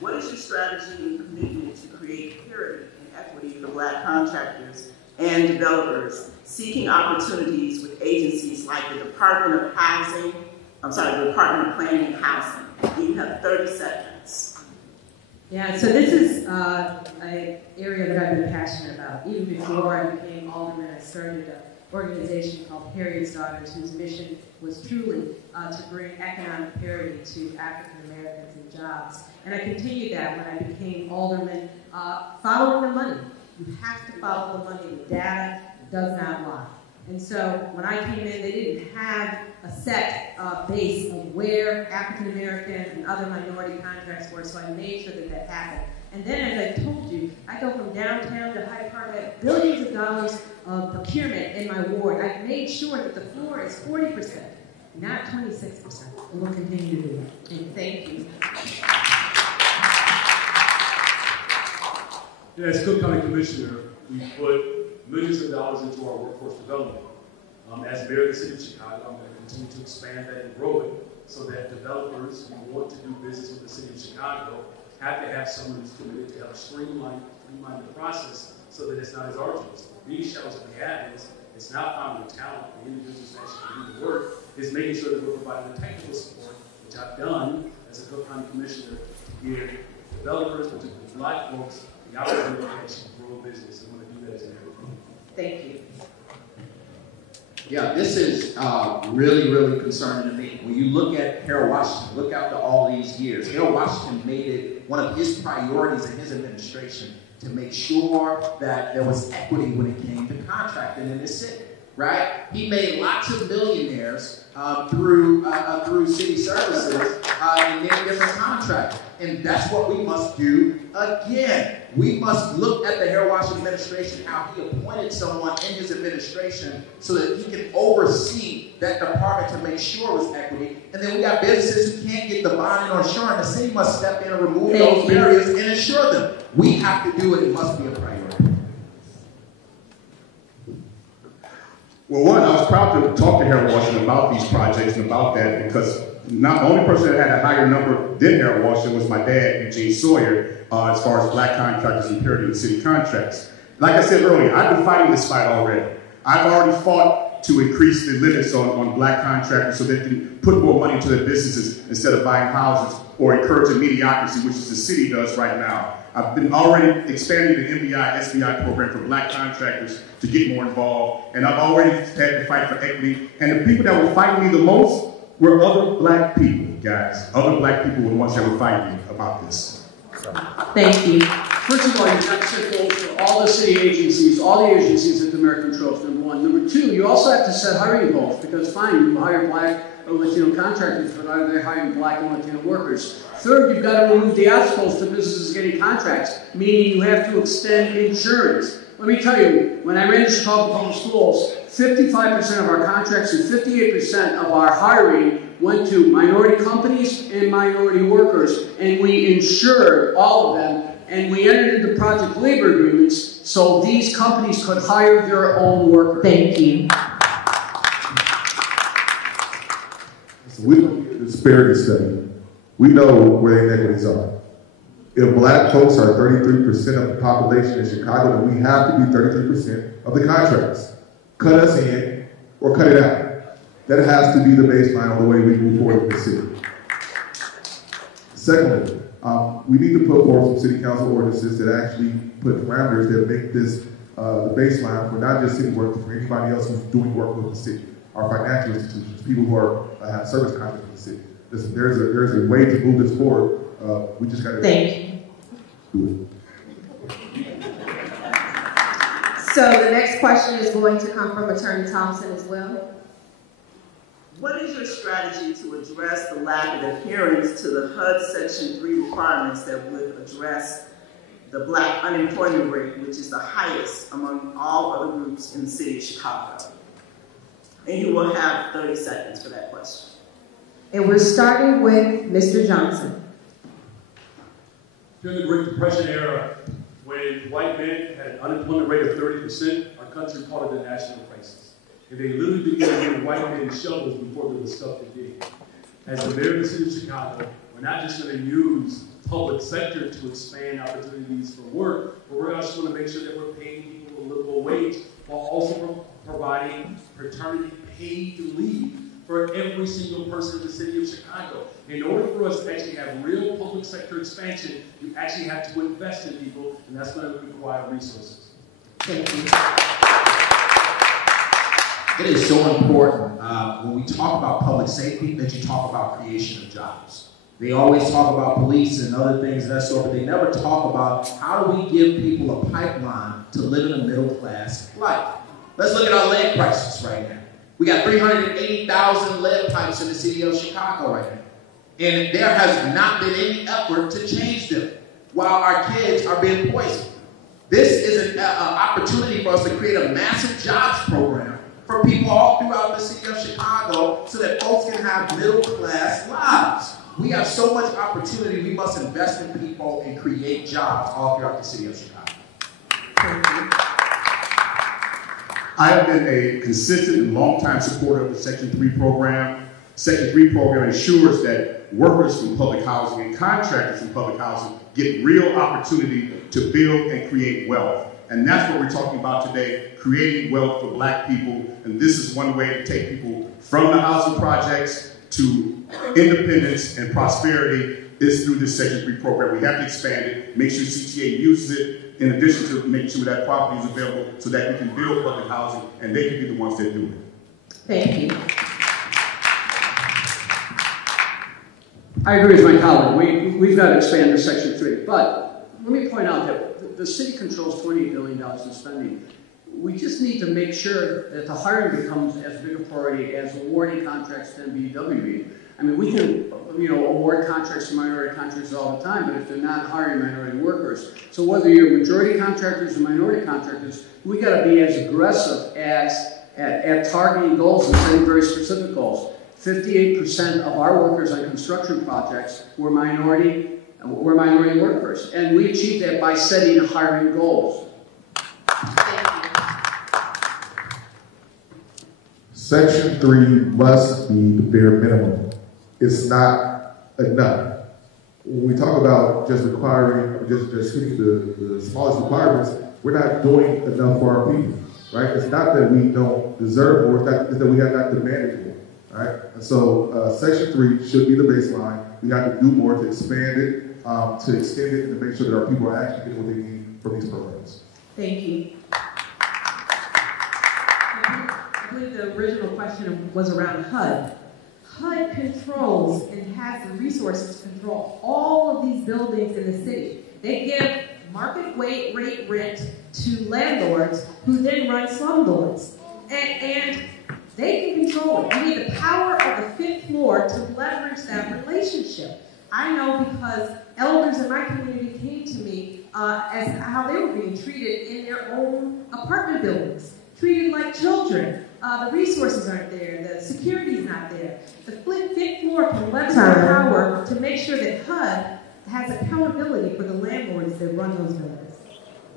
What is your strategy and commitment to create parity and equity for Black contractors and developers seeking opportunities with agencies like the Department of Housing, the Department of Planning and Housing? You have 30 seconds. Yeah, so this is an area that I've been passionate about. Even before I became alderman, I started an organization called Harriet's Daughters, whose mission was truly to bring economic parity to African Americans in jobs. And I continued that when I became alderman, following the money. You have to follow the money. The data does not lie. And so when I came in, they didn't have a set base of where African American and other minority contracts were, so I made sure that that happened. And then, as I told you, I go from downtown to Hyde Park. I have billions of dollars of procurement in my ward. I've made sure that the floor is 40%, not 26%. And we'll continue to do that. And thank you. Yeah, as Cook County Commissioner, we put millions of dollars into our workforce development. As mayor of the city of Chicago, I'm going to continue to expand that and grow it so that developers who want to do business with the city of Chicago have to have someone who's committed to help streamline the process so that it's not as arduous. These challenges that we have is it's not finding talent, the individuals that actually do the work, is making sure that we're providing the technical support, which I've done as a Cook County Commissioner, to give developers, particularly Black folks, the opportunity to actually grow a business. I'm going to do that as a mayor. Thank you. Yeah, this is really, really concerning to me. When you look at Harold Washington, look after all these years, Harold Washington made it one of his priorities in his administration to make sure that there was equity when it came to contracting in this city, right? He made lots of millionaires through city services in many different contracts. And that's what we must do again. We must look at the Harold Washington administration, how he appointed someone in his administration so that he can oversee that department to make sure it was equity. And then we got businesses who can't get the bonding or insurance. The city must step in and remove those barriers and insure them. We have to do it. It must be a priority. Well, one, I was proud to talk to Harold Washington about these projects and about that because not the only person that had a higher number than Harold Washington was my dad, Eugene Sawyer, as far as Black contractors and parity in city contracts. Like I said earlier, I've been fighting this fight already. I've already fought to increase the limits on Black contractors so they can put more money into their businesses instead of buying houses or encouraging mediocrity, which is the city does right now. I've been already expanding the MBI, SBI program for Black contractors to get more involved, and I've already had to fight for equity. And the people that were fighting me the most were other Black people, guys. Other Black people were the ones that were fighting me about this. So. Thank you. First of all, you have to set goals for all the city agencies, all the agencies that the mayor controls, number one. Number two, you also have to set hiring goals, because fine, you hire Black or Latino contractors, but are they hiring Black and Latino workers? Third, you've got to remove the obstacles to businesses getting contracts, meaning you have to extend insurance. Let me tell you, when I ran the Chicago Public Schools, 55% of our contracts and 58% of our hiring went to minority companies and minority workers, and we insured all of them, and we entered into project labor agreements so these companies could hire their own workers. Thank you. We don't get a disparity study. We know where the inequities are. If Black folks are 33% of the population in Chicago, then we have to be 33% of the contracts. Cut us in or cut it out. That has to be the baseline on the way we move forward in the city. Secondly, we need to put forward some city council ordinances that actually put parameters that make this the baseline for not just city work, but for anybody else who's doing work with the city. our financial institutions, people who have service contracts with the city. Listen, there's a way to move this forward. We just got to do it. So the next question is going to come from Attorney Thompson as well. What is your strategy to address the lack of adherence to the HUD Section 3 requirements that would address the Black unemployment rate, which is the highest among all other groups in the city of Chicago? And you will have 30 seconds for that question. And we're starting with Mr. Johnson. During the Great Depression era, when white men had an unemployment rate of 30%, our country called it a national crisis. And they literally began giving white men shovels before there was stuff to dig. As the mayor of the city of Chicago, we're not just going to use public sector to expand opportunities for work, but we're also going to make sure that we're paying people a livable wage while also providing paternity paid leave for every single person in the city of Chicago. In order for us to actually have real public sector expansion, you actually have to invest in people, and that's going to require resources. Thank you. It is so important when we talk about public safety that you talk about creation of jobs. They always talk about police and other things of that sort, but they never talk about how do we give people a pipeline to live in a middle-class life. Let's look at our lead crisis right now. We got 380,000 lead pipes in the city of Chicago right now. And there has not been any effort to change them while our kids are being poisoned. This is an opportunity for us to create a massive jobs program for people all throughout the city of Chicago so that folks can have middle-class lives. We have so much opportunity, we must invest in people and create jobs all throughout the city of Chicago. Thank you. I have been a consistent and long-time supporter of the Section 3 program. Section 3 program ensures that workers from public housing and contractors from public housing get real opportunity to build and create wealth. And that's what we're talking about today, creating wealth for Black people. And this is one way to take people from the housing projects to independence and prosperity is through this Section 3 program. We have to expand it, make sure CTA uses it, in addition to making sure that property is available so that we can build public housing and they can be the ones that do it. Thank you. I agree with my colleague. We've got to expand the Section 3. But let me point out that the city controls $28 billion in spending. We just need to make sure that the hiring becomes as big a priority as awarding contracts to MBWE. I mean, we can, award contracts to minority contractors all the time, but if they're not hiring minority workers. So whether you're majority contractors or minority contractors, we got to be as aggressive as at targeting goals and setting very specific goals. 58% of our workers on construction projects were minority workers, and we achieved that by setting hiring goals. Section 3 must be the bare minimum. It's not enough. When we talk about just requiring, just hitting the smallest requirements, we're not doing enough for our people, right? It's not that we don't deserve more, it's that we have not demanded more, right? And so Section 3 should be the baseline. We have to do more to expand it, to extend it, and to make sure that our people are actually getting what they need from these programs. Thank you. I believe the original question was around HUD. HUD controls and has the resources to control all of these buildings in the city. They give market rate rent to landlords who then run slumlords. And they can control it. You need the power of the fifth floor to leverage that relationship. I know because elders in my community came to me as how they were being treated in their own apartment buildings, treated like children. The resources aren't there, the security's not there. The fifth floor can leverage their power to make sure that HUD has accountability for the landlords that run those buildings.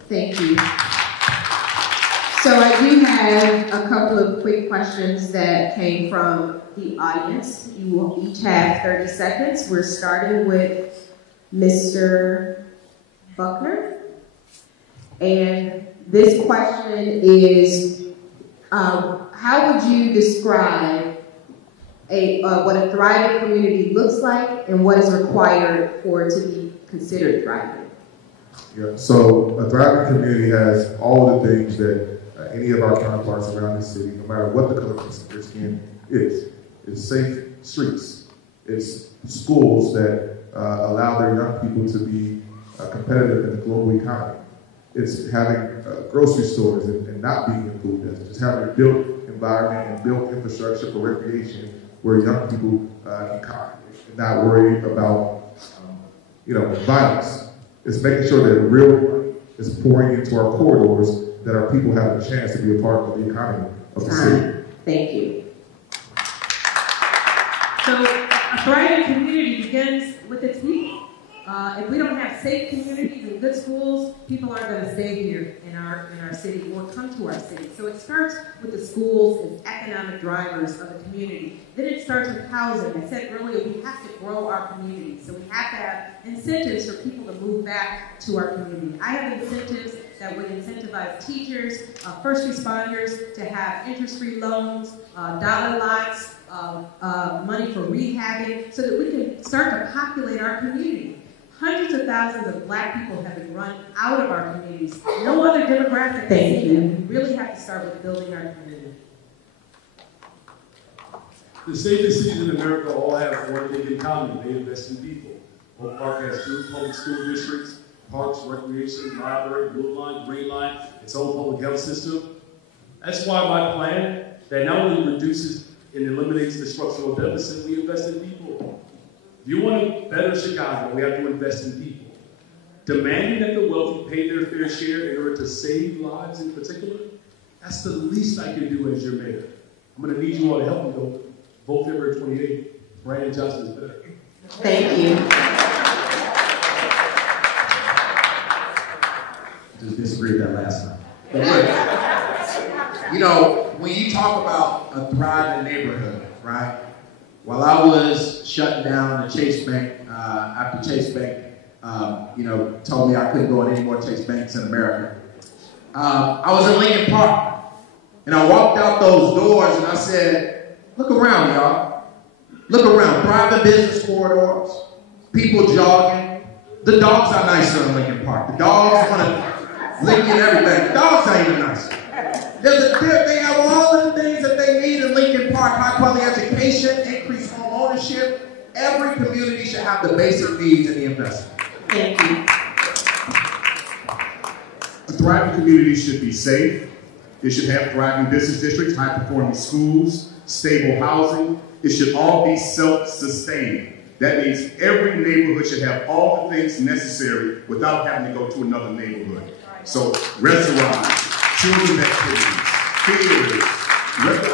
Thank you. So I do have a couple of quick questions that came from the audience. You will each have 30 seconds. We're starting with Mr. Buckner. And this question is, how would you describe what a thriving community looks like and what is required for it to be considered thriving? Yeah, so a thriving community has all the things that any of our counterparts around the city, no matter what the color of their skin is. It's safe streets. It's schools that allow their young people to be competitive in the global economy. It's having grocery stores and not being in food deserts. It's having a built environment and built infrastructure for recreation where young people can come and not worry about violence. It's making sure that real money is pouring into our corridors, that our people have a chance to be a part of the economy of the city. Thank you. So a thriving community begins with its people. If we don't have safe communities and good schools, people aren't going to stay here in our city or come to our city. So it starts with the schools as economic drivers of the community. Then it starts with housing. I said earlier, we have to grow our community. So we have to have incentives for people to move back to our community. I have incentives that would incentivize teachers, first responders to have interest-free loans, dollar lots, money for rehabbing, so that we can start to populate our community. Hundreds of thousands of Black people have been run out of our communities. No other demographic can see that. We really have to start with building our community. The safest cities in America all have one thing in common. They invest in people. Oak Park has 2 public school districts, parks, recreation, library, blue line, green line, its own public health system. That's why my plan that not only reduces and eliminates the structural deficit, we invest in people. If you want a better Chicago, we have to invest in people. Demanding that the wealthy pay their fair share in order to save lives in particular, that's the least I can do as your mayor. I'm going to need you all to help me go vote February 28th. Brandon Johnson is better. Thank you. Just disagree with that last one. But look, when you talk about a thriving neighborhood, right? While I was shutting down the Chase Bank, after Chase Bank, told me I couldn't go in any more Chase Banks in America, I was in Lincoln Park, and I walked out those doors and I said, look around, y'all. Look around, private business corridors, people jogging. The dogs are nicer in Lincoln Park. The dogs want to lick you and everything. The dogs ain't even nicer. They have all the things that they need in Lincoln Park: high quality education, increased home ownership. Every community should have the basic needs in the investment. Thank you. A thriving community should be safe. It should have thriving business districts, high-performing schools, stable housing. It should all be self-sustaining. That means every neighborhood should have all the things necessary without having to go to another neighborhood. So restaurants, children's activities, theaters,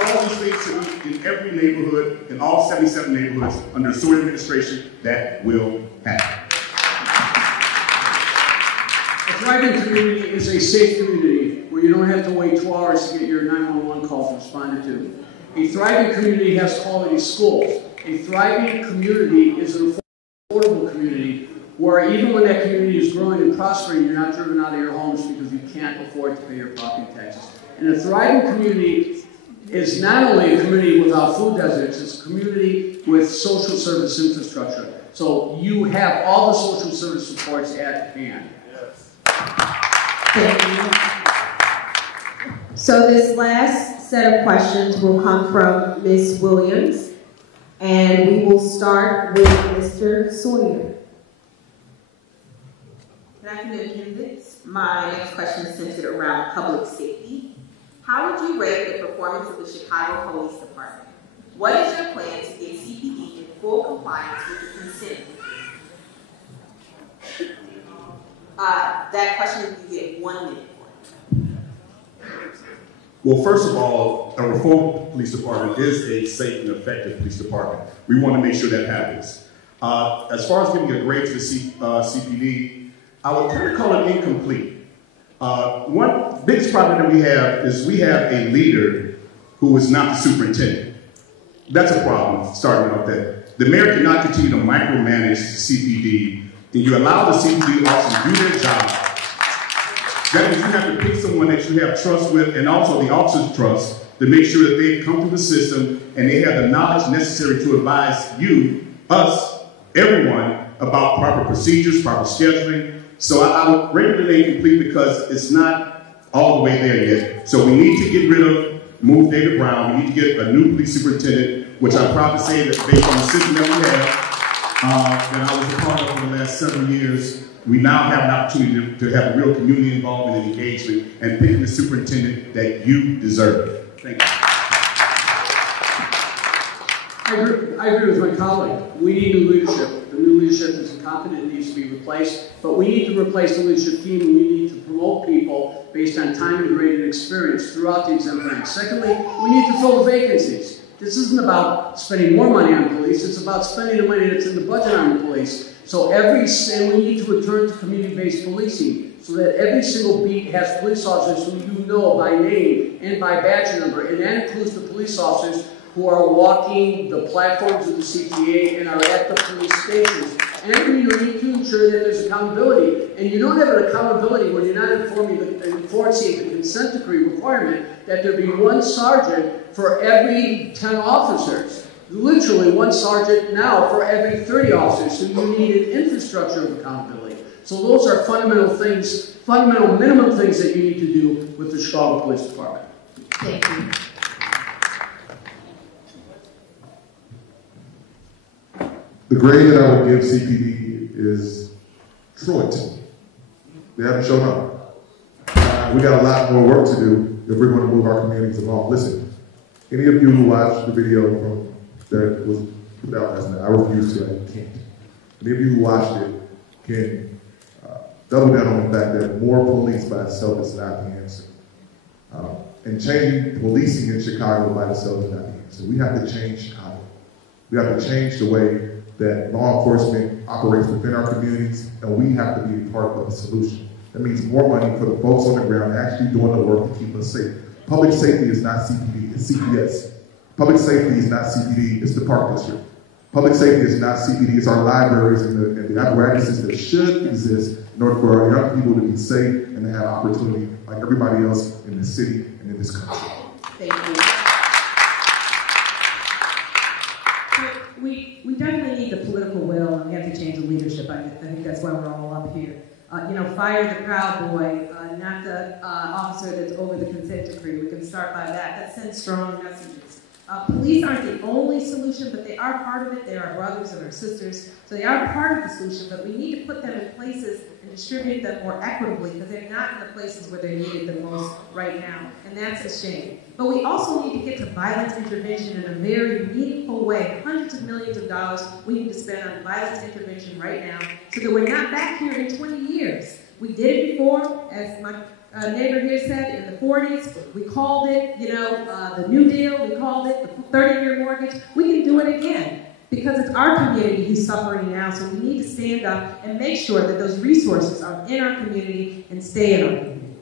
all these things in every neighborhood, in all 77 neighborhoods under the sewer administration, that will happen. A thriving community is a safe community where you don't have to wait 2 hours to get your 911 call responded to. A thriving community has quality schools. A thriving community is an affordable community where even when that community is growing and prospering, you're not driven out of your homes because you can't afford to pay your property taxes. And a thriving community is not only a community without food deserts, it's a community with social service infrastructure. So you have all the social service supports at hand. Thank you. So this last set of questions will come from Ms. Williams, and we will start with Mr. Sawyer. Good afternoon, candidates. My next question is centered around public safety. How would you rate the performance of the Chicago Police Department? What is your plan to get CPD in full compliance with the consent decree? That question you get 1 minute for. Well, first of all, a reformed police department is a safe and effective police department. We want to make sure that happens. As far as giving a grade to the CPD, I would kind of call it incomplete. One biggest problem that we have is we have a leader who is not the superintendent. That's a problem, starting off that. The mayor cannot continue to micromanage CPD, and you allow the CPD officers to do their job. That means you have to pick someone that you have trust with, and also the officers trust, to make sure that they come through the system and they have the knowledge necessary to advise you, us, everyone, about proper procedures, proper scheduling. So I would rate it incomplete because it's not all the way there yet. So we need to move David Brown. We need to get a new police superintendent, which I'm proud to say that based on the system that we have, that I was a part of for the last several years, we now have an opportunity to have a real community involvement and engagement and picking the superintendent that you deserve. Thank you. I agree with my colleague. We need new leadership. The new leadership is incompetent and needs to be replaced, but we need to replace the leadership team, and we need to promote people based on time and grade and experience throughout the exempt ranks. Secondly, we need to fill the vacancies. This isn't about spending more money on police, it's about spending the money that's in the budget on the police. So and we need to return to community-based policing so that every single beat has police officers who you know by name and by badge number, and that includes the police officers who are walking the platforms of the CTA and are at the police stations. And we need to ensure that there's accountability. And you don't have an accountability when you're not enforcing the consent decree requirement that there be one sergeant for every 10 officers. Literally one sergeant now for every 30 officers. So you need an infrastructure of accountability. So those are fundamental things, fundamental minimum things that you need to do with the Chicago Police Department. Thank you. The grade that I would give CPD is Detroit. They haven't shown up. We got a lot more work to do if we're going to move our communities along. Listen, any of you who watched the video that was put out last night, I refuse to, I can't. Any of you who watched it can double down on the fact that more police by itself is not the answer. And changing policing in Chicago by itself is not the answer. We have to change Chicago. We have to change the way that law enforcement operates within our communities, and we have to be a part of the solution. That means more money for the folks on the ground actually doing the work to keep us safe. Public safety is not CPD, it's CPS. Public safety is not CPD, it's the Park District. Public safety is not CPD, it's our libraries and the apparatuses that should exist in order for our young people to be safe and to have opportunity like everybody else in this city and in this country. Thank you. We definitely need the political will, and we have to change the leadership. I think that's why we're all up here. Fire the Proud Boy, not the officer that's over the consent decree. We can start by that. That sends strong messages. Police aren't the only solution, but they are part of it. They are our brothers and our sisters. So they are part of the solution, but we need to put them in places and distribute them more equitably because they're not in the places where they're needed the most right now. And that's a shame. But we also need to get to violence intervention in a very meaningful way. Hundreds of millions of dollars we need to spend on violence intervention right now so that we're not back here in 20 years. We did it before, as my neighbor here said, in the 40s. We called it, the New Deal. We called it the 30-year mortgage. We can do it again because it's our community who's suffering now. So we need to stand up and make sure that those resources are in our community and stay in our community.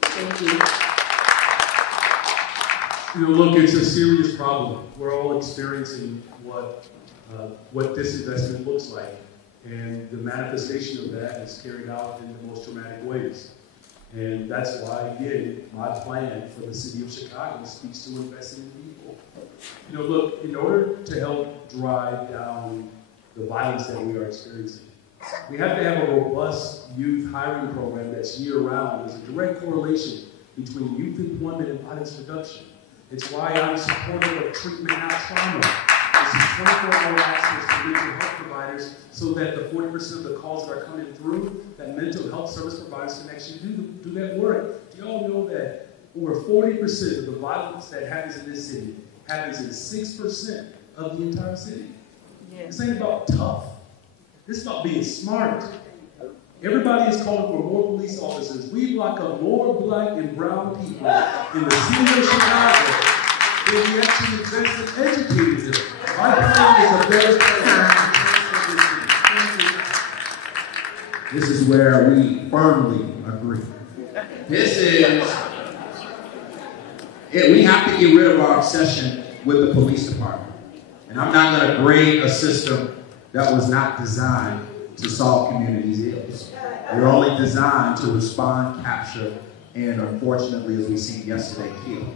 Thank you. Look, it's a serious problem. We're all experiencing what disinvestment looks like. And the manifestation of that is carried out in the most dramatic ways. And that's why, again, my plan for the city of Chicago speaks to investing in people. Look, in order to help drive down the violence that we are experiencing, we have to have a robust youth hiring program that's year-round. There's a direct correlation between youth employment and violence reduction. It's why I'm supportive of treatment, not trauma. This is 24-hour access to mental health providers so that the 40% of the calls that are coming through, that mental health service providers can actually do that work. Do you all know that over 40% of the violence that happens in this city happens in 6% of the entire city? Yeah. This ain't about tough. This is about being smart. Everybody is calling for more police officers. We lock up more black and brown people in the city of Chicago than we actually invest in educating them. My plan is a better plan. This is where we firmly agree. We have to get rid of our obsession with the police department. And I'm not going to grade a system that was not designed to solve communities' ills. We're only designed to respond, capture, and unfortunately, as we seen yesterday, kill.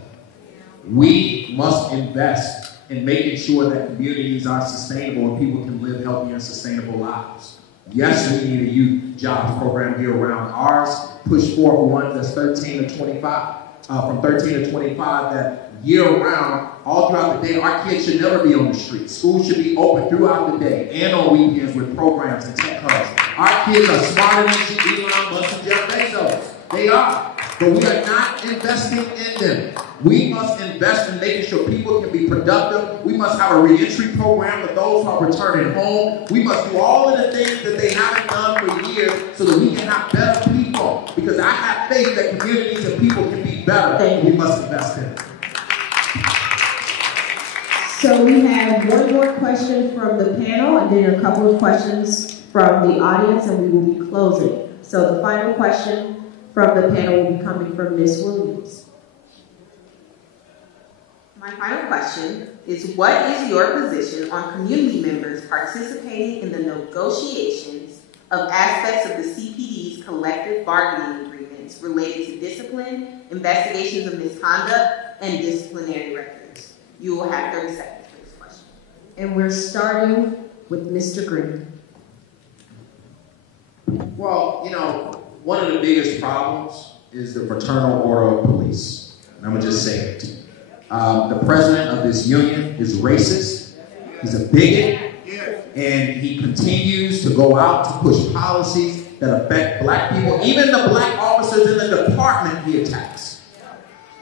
We must invest in making sure that communities are sustainable and people can live healthy and sustainable lives. Yes, we need a youth jobs program year round. Ours push forward one that's 13 to 25. From 13 to 25, that year round, all throughout the day, our kids should never be on the street. Schools should be open throughout the day and on weekends with programs and tech hubs. Our kids are smarter than Elon Musk and Jeff Bezos. They are. But we are not investing in them. We must invest in making sure people can be productive. We must have a reentry program for those who are returning home. We must do all of the things that they haven't done for years so that we can have better people. Because I have faith that communities and people can be better, and we must invest in it. So we have one more question from the panel and then a couple of questions from the audience, and we will be closing. So the final question from the panel will be coming from Ms. Williams. My final question is, what is your position on community members participating in the negotiations of aspects of the CPD's collective bargaining agreements related to discipline, investigations of misconduct, and disciplinary records? You will have 30 seconds for this question. And we're starting with Mr. Green. Well, you know, one of the biggest problems is the fraternal order of police. And I'm going to just say it. The president of this union is racist. He's a bigot. And he continues to go out to push policies that affect black people. Even the black officers in the department he attacks.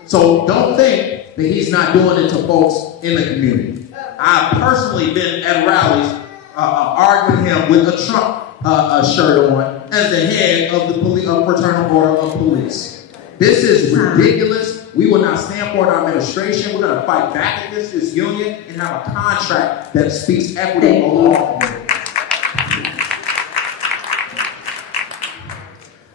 So don't think that he's not doing it to folks in the community. I've personally been at rallies arguing him with a Trump shirt on as the head of the fraternal order of police. This is ridiculous. We will not stand for our administration. We're going to fight back against this union and have a contract that speaks equity for all.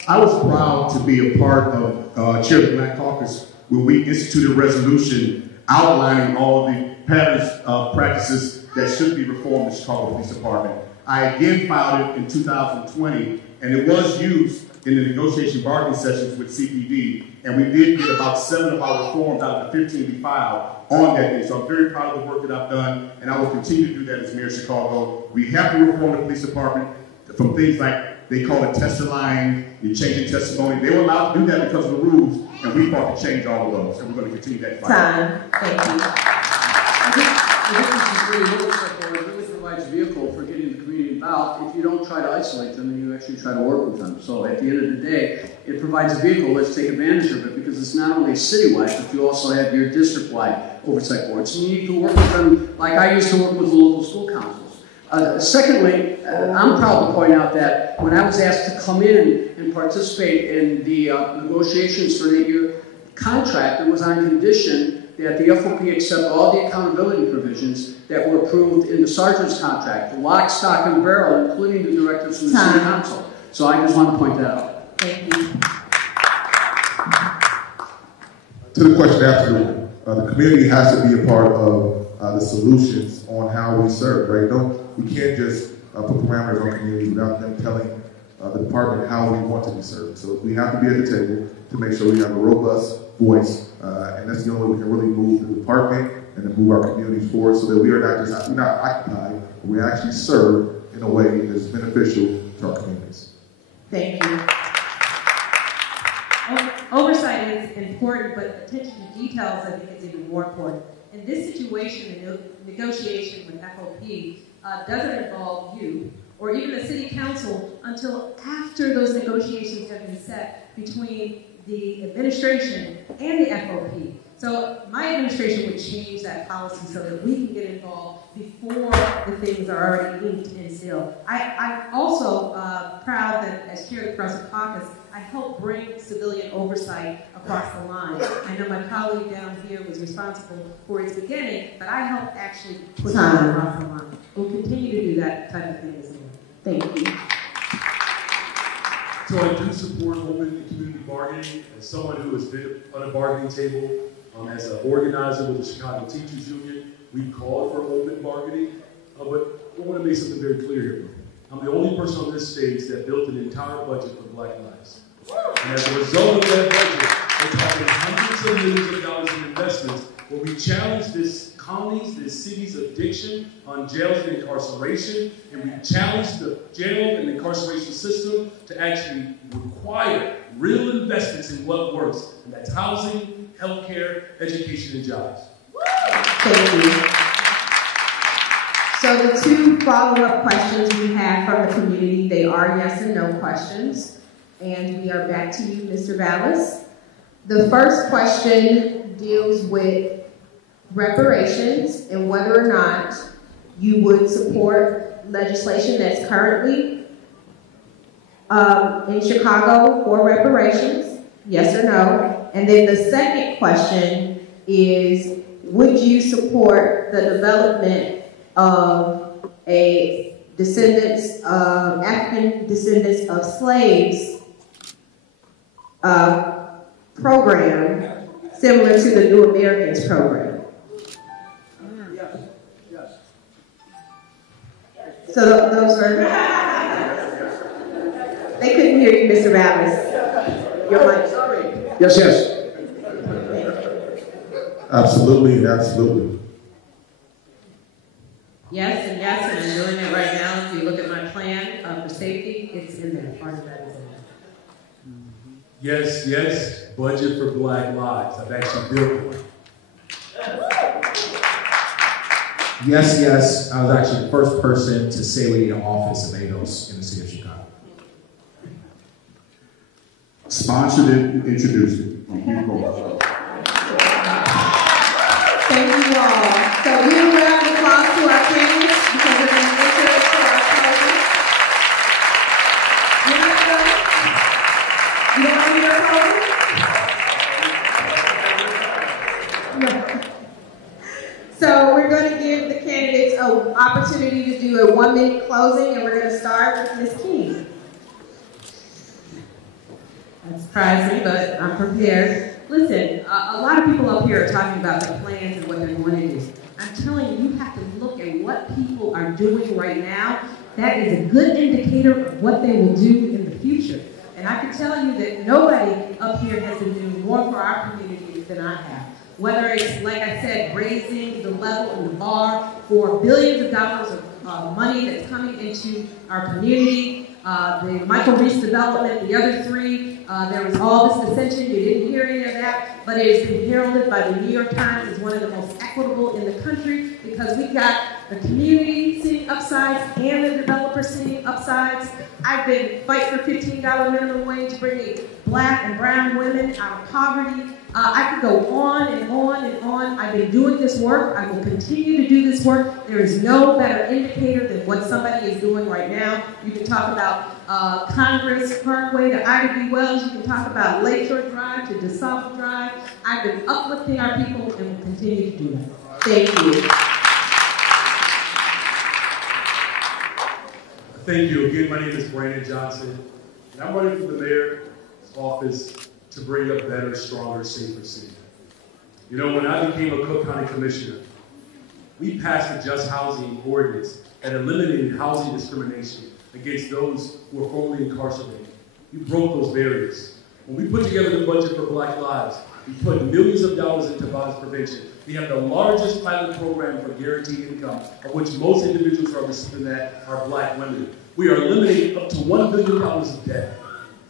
I was proud to be a part of Chair of the Black Caucus when we instituted a resolution outlining all of the patterns of practices that should be reformed in the Chicago Police Department. I again filed it in 2020, and it was used in the negotiation bargaining sessions with CPD, and we did get about 7 of our reforms out of the 15 we filed on that day. So I'm very proud of the work that I've done, and I will continue to do that as Mayor of Chicago. We have to reform the police department from things like they call it testifying, you're changing testimony. They were allowed to do that because of the rules, and we fought to change all of those, and we're going to continue that fight. Time. Thank you. It really provides a vehicle for getting the community involved if you don't try to isolate them and you actually try to work with them. So at the end of the day, it provides a vehicle. Let's take advantage of it because it's not only citywide, but you also have your district-wide oversight boards. And you need to work with them like I used to work with the local school councils. Secondly, I'm proud to point out that when I was asked to come in and participate in the negotiations for an 8-year contract, it was on condition that the FOP accept all the accountability provisions that were approved in the sergeant's contract, lock, stock, and barrel, including the directives from the city council. So I just want to point that out. Thank you. To the question, absolutely. The community has to be a part of the solutions on how we serve, right? We can't just put parameters on community without them telling the department how we want to be served. So we have to be at the table to make sure we have a robust voice, and that's the only way we can really move the department and to move our communities forward so that we are we're not occupied, but we actually serve in a way that is beneficial to our communities. Thank you. Oversight is important, but attention to details I think is even more important. In this situation, the negotiation with FOP doesn't involve you or even the city council until after those negotiations have been set between the administration and the FOP. So my administration would change that policy so that we can get involved before the things are already inked and sealed. I'm also proud that as chair of the Progressive Caucus, I helped bring civilian oversight across the line. I know my colleague down here was responsible for its beginning, but I helped actually put it across the line. We'll continue to do that type of thing as well. Thank you. So I do support open and community bargaining. As someone who has been on a bargaining table, as an organizer with the Chicago Teachers Union, we call for open bargaining. But I want to make something very clear here. I'm the only person on this stage that built an entire budget for Black Lives. And as a result of that budget, we're talking hundreds of millions of dollars in investments where we challenge this counties, the city's addiction on jails and incarceration, and we challenge the jail and incarceration system to actually require real investments in what works, and that's housing, healthcare, education, and jobs. Thank you. So the two follow-up questions we have from the community, they are yes and no questions. And we are back to you, Mr. Vallis. The first question deals with reparations and whether or not you would support legislation that's currently in Chicago for reparations, yes or no. And then the second question is, would you support the development of a African descendants of slaves program similar to the New Americans program? Yes, yes. So those are, they couldn't hear you, Mr. Vallis. Your mic. Sorry. Yes, yes. Absolutely, absolutely. Yes, and I'm doing it right now. If you look at my plan for safety, it's in there. Part of that is in there. Yes, budget for Black Lives. I've actually built one. Yes, I was actually the first person to say we need an office of ADOS in the city of Chicago. Sponsored it, introduced it. Thank you all. So we will round of applause to our candidates because they're going to enter into our closing. You want to go? You don't want to go closing? No. So we're going to give the candidates an opportunity to do a 1-minute closing, and we're going to start with Ms. King. That surprised me, but I'm prepared. Listen, a lot of people up here are talking about their plans and what they're going to do. I'm telling you, you have to look at what people are doing right now. That is a good indicator of what they will do in the future. And I can tell you that nobody up here has been doing more for our community than I have. Whether it's, like I said, raising the level and the bar for billions of dollars of money that's coming into our community, the Michael Reese development, the other three, there was all this dissension, you didn't hear any of that, but it has been heralded by the New York Times as one of the most equitable in the country because we got the community seeing upsides and the developers seeing upsides. I've been fighting for $15 minimum wage, bringing Black and brown women out of poverty. I could go on and on and on. I've been doing this work. I will continue to do this work. There is no better indicator than what somebody is doing right now. You can talk about Congress Parkway to Ida B. Wells. You can talk about Lakeshore Drive to DeSouth Drive. I've been uplifting our people and will continue to do that. Thank you. Thank you. Again, my name is Brandon Johnson, and I'm running for the mayor's office to bring a better, stronger, safer city. You know, when I became a Cook County Commissioner, we passed a just housing ordinance that eliminated housing discrimination against those who are formerly incarcerated. We broke those barriers. When we put together the budget for Black Lives, we put millions of dollars into violence prevention. We have the largest pilot program for guaranteed income, of which most individuals who are receiving that are Black women. We are eliminating up to $1 billion of debt.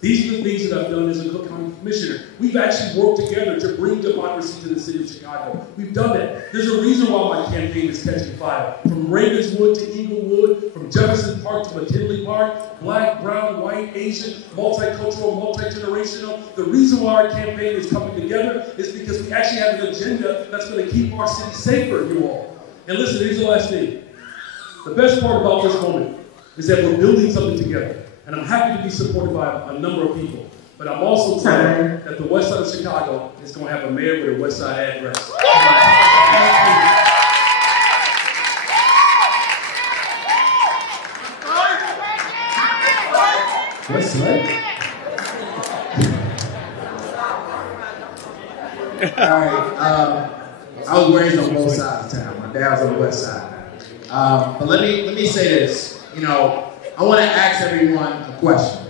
These are the things that I've done as a Cook County Commissioner. We've actually worked together to bring democracy to the city of Chicago. We've done that. There's a reason why my campaign is catching fire. From Ravenswood to Inglewood, from Jefferson Park to McKinley Park, Black, brown, white, Asian, multicultural, multi-generational. The reason why our campaign is coming together is because we actually have an agenda that's going to keep our city safer, you all. And listen, here's the last thing. The best part about this moment is that we're building something together. And I'm happy to be supported by a number of people. But I'm also glad that the west side of Chicago is going to have a mayor with a west side address. West Side? All right, I was raised on both sides of town. My dad was on the west side. But let me say this. You know, I want to ask everyone a question.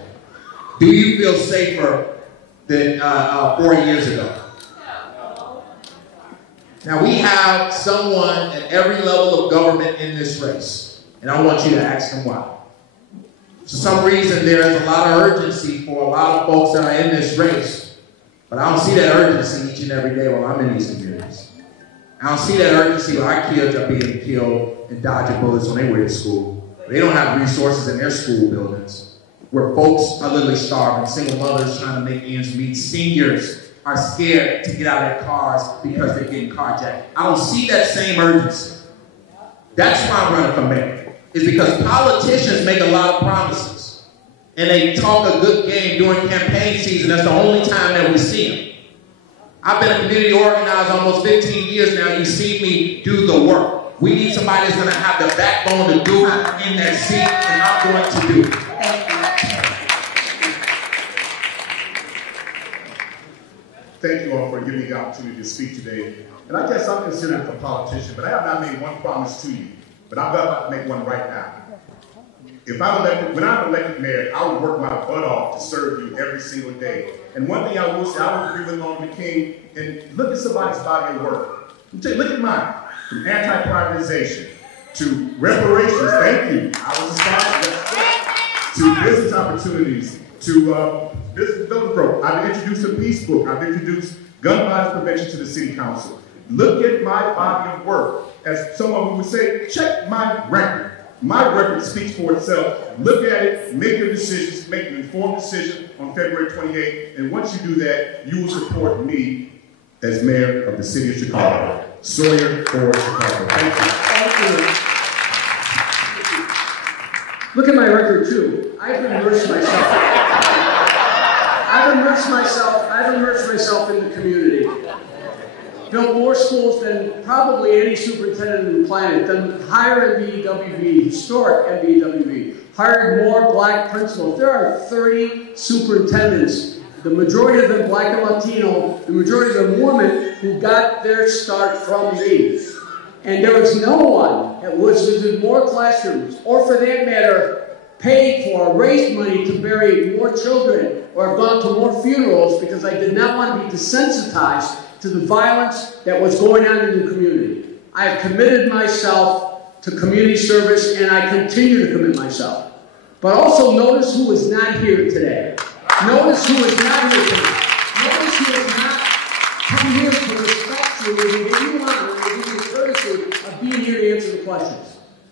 Do you feel safer than 4 years ago? Now, we have someone at every level of government in this race, and I want you to ask them why. For some reason, there is a lot of urgency for a lot of folks that are in this race, but I don't see that urgency each and every day while I'm in these communities. I don't see that urgency while our kids are being killed and dodging bullets on their way to school. They don't have resources in their school buildings, where folks are literally starving, single mothers trying to make ends meet, seniors are scared to get out of their cars because they're getting carjacked. I don't see that same urgency. That's why I'm running for mayor, is because politicians make a lot of promises, and they talk a good game during campaign season. That's the only time that we see them. I've been a community organizer almost 15 years now. You see me do the work. We need somebody that's going to have the backbone to do it in that seat, and I'm going to do it. Thank you all for giving me the opportunity to speak today. And I guess I'm considered a politician, but I have not made one promise to you. But I'm about to make one right now. When I'm elected mayor, I will work my butt off to serve you every single day. And one thing I will say, I will agree with Alderman King, and look at somebody's body of work. Look at mine. From anti-privatization to reparations, thank you. I was a sponsor. To business opportunities, to business development growth. I've introduced a peace book. I've introduced gun violence prevention to the city council. Look at my body of work. As someone who would say, check my record. My record speaks for itself. Look at it, make your decisions, make an informed decision on February 28th. And once you do that, you will support me as mayor of the city of Chicago. Sawyer for Chicago. Thank you. Thank you. Look at my record too. I've immersed myself in the community. Built more schools than probably any superintendent on the planet, done higher MBWV, historic MBWV, hired more black principals. There are 30 superintendents, the majority of them black and Latino, the majority of them women, who got their start from me. And there was no one that visited more classrooms, or for that matter, paid for or raised money to bury more children, or have gone to more funerals, because I did not want to be desensitized to the violence that was going on in the community. I have committed myself to community service, and I continue to commit myself. But also notice who is not here today. Notice who is not here today. Notice who has not come here to respect you and give you honor and give you courtesy of being here to answer the questions.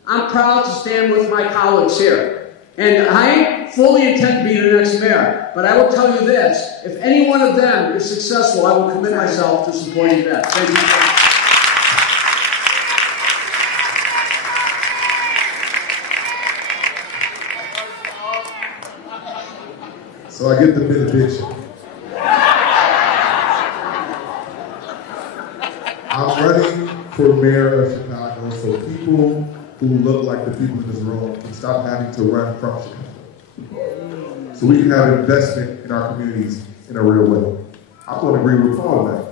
I'm proud to stand with my colleagues here. And I fully intend to be the next mayor. But I will tell you this, if any one of them is successful, I will commit myself to supporting that. Thank you. So I get the benediction. I'm running for mayor of Chicago so people who look like the people in this room can stop having to run from Chicago. So we can have investment in our communities in a real way. I want to agree with Paul on that.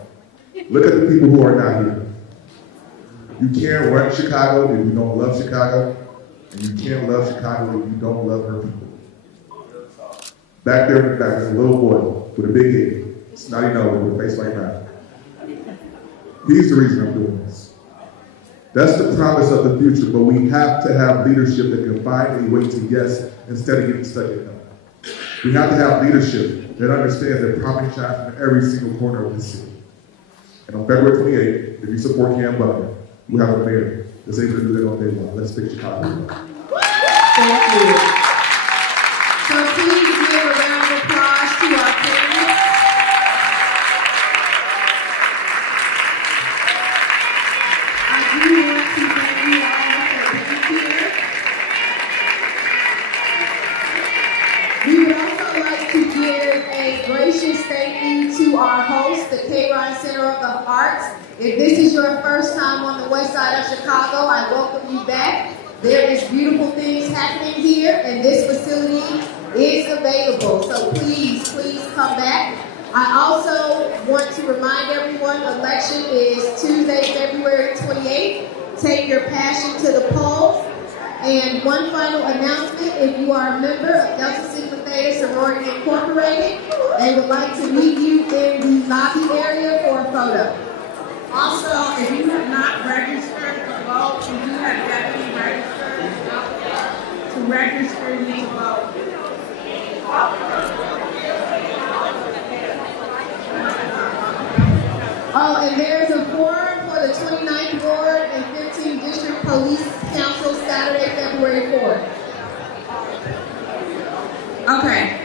Look at the people who are not here. You can't run Chicago if you don't love Chicago, and you can't love Chicago if you don't love her people. Back there in the back is a little boy with a big head, snotty nose with a face like that. He's the reason I'm doing this. That's the promise of the future, but we have to have leadership that can find a way to yes instead of getting stuck in no. We have to have leadership that understands that property shines from every single corner of this city. And on February 28th, if you support Cam Butler, we'll have a mayor that's able to do that on day one. Let's fix Chicago. Thank you. So please give a round of applause to our panelists. I do want to thank you all for being here. We would also like to give a gracious thank you to our host, the K-Ryan Center of the Arts. If this is your first time on the west side of Chicago, I welcome you back. There is beautiful things happening here, and this facility is available. So please, please come back. I also want to remind everyone, election is Tuesday, February 28th. Take your passion to the polls. And one final announcement, if you are a member of Delta Sigma Theta Sorority Incorporated, they would like to meet you in the lobby area for a photo. Also, if you have not registered to vote, you do have deputy registered to register you to vote. Oh, and there's a forum for the 29th Ward and 15th District Police Council Saturday, February 4th. Okay.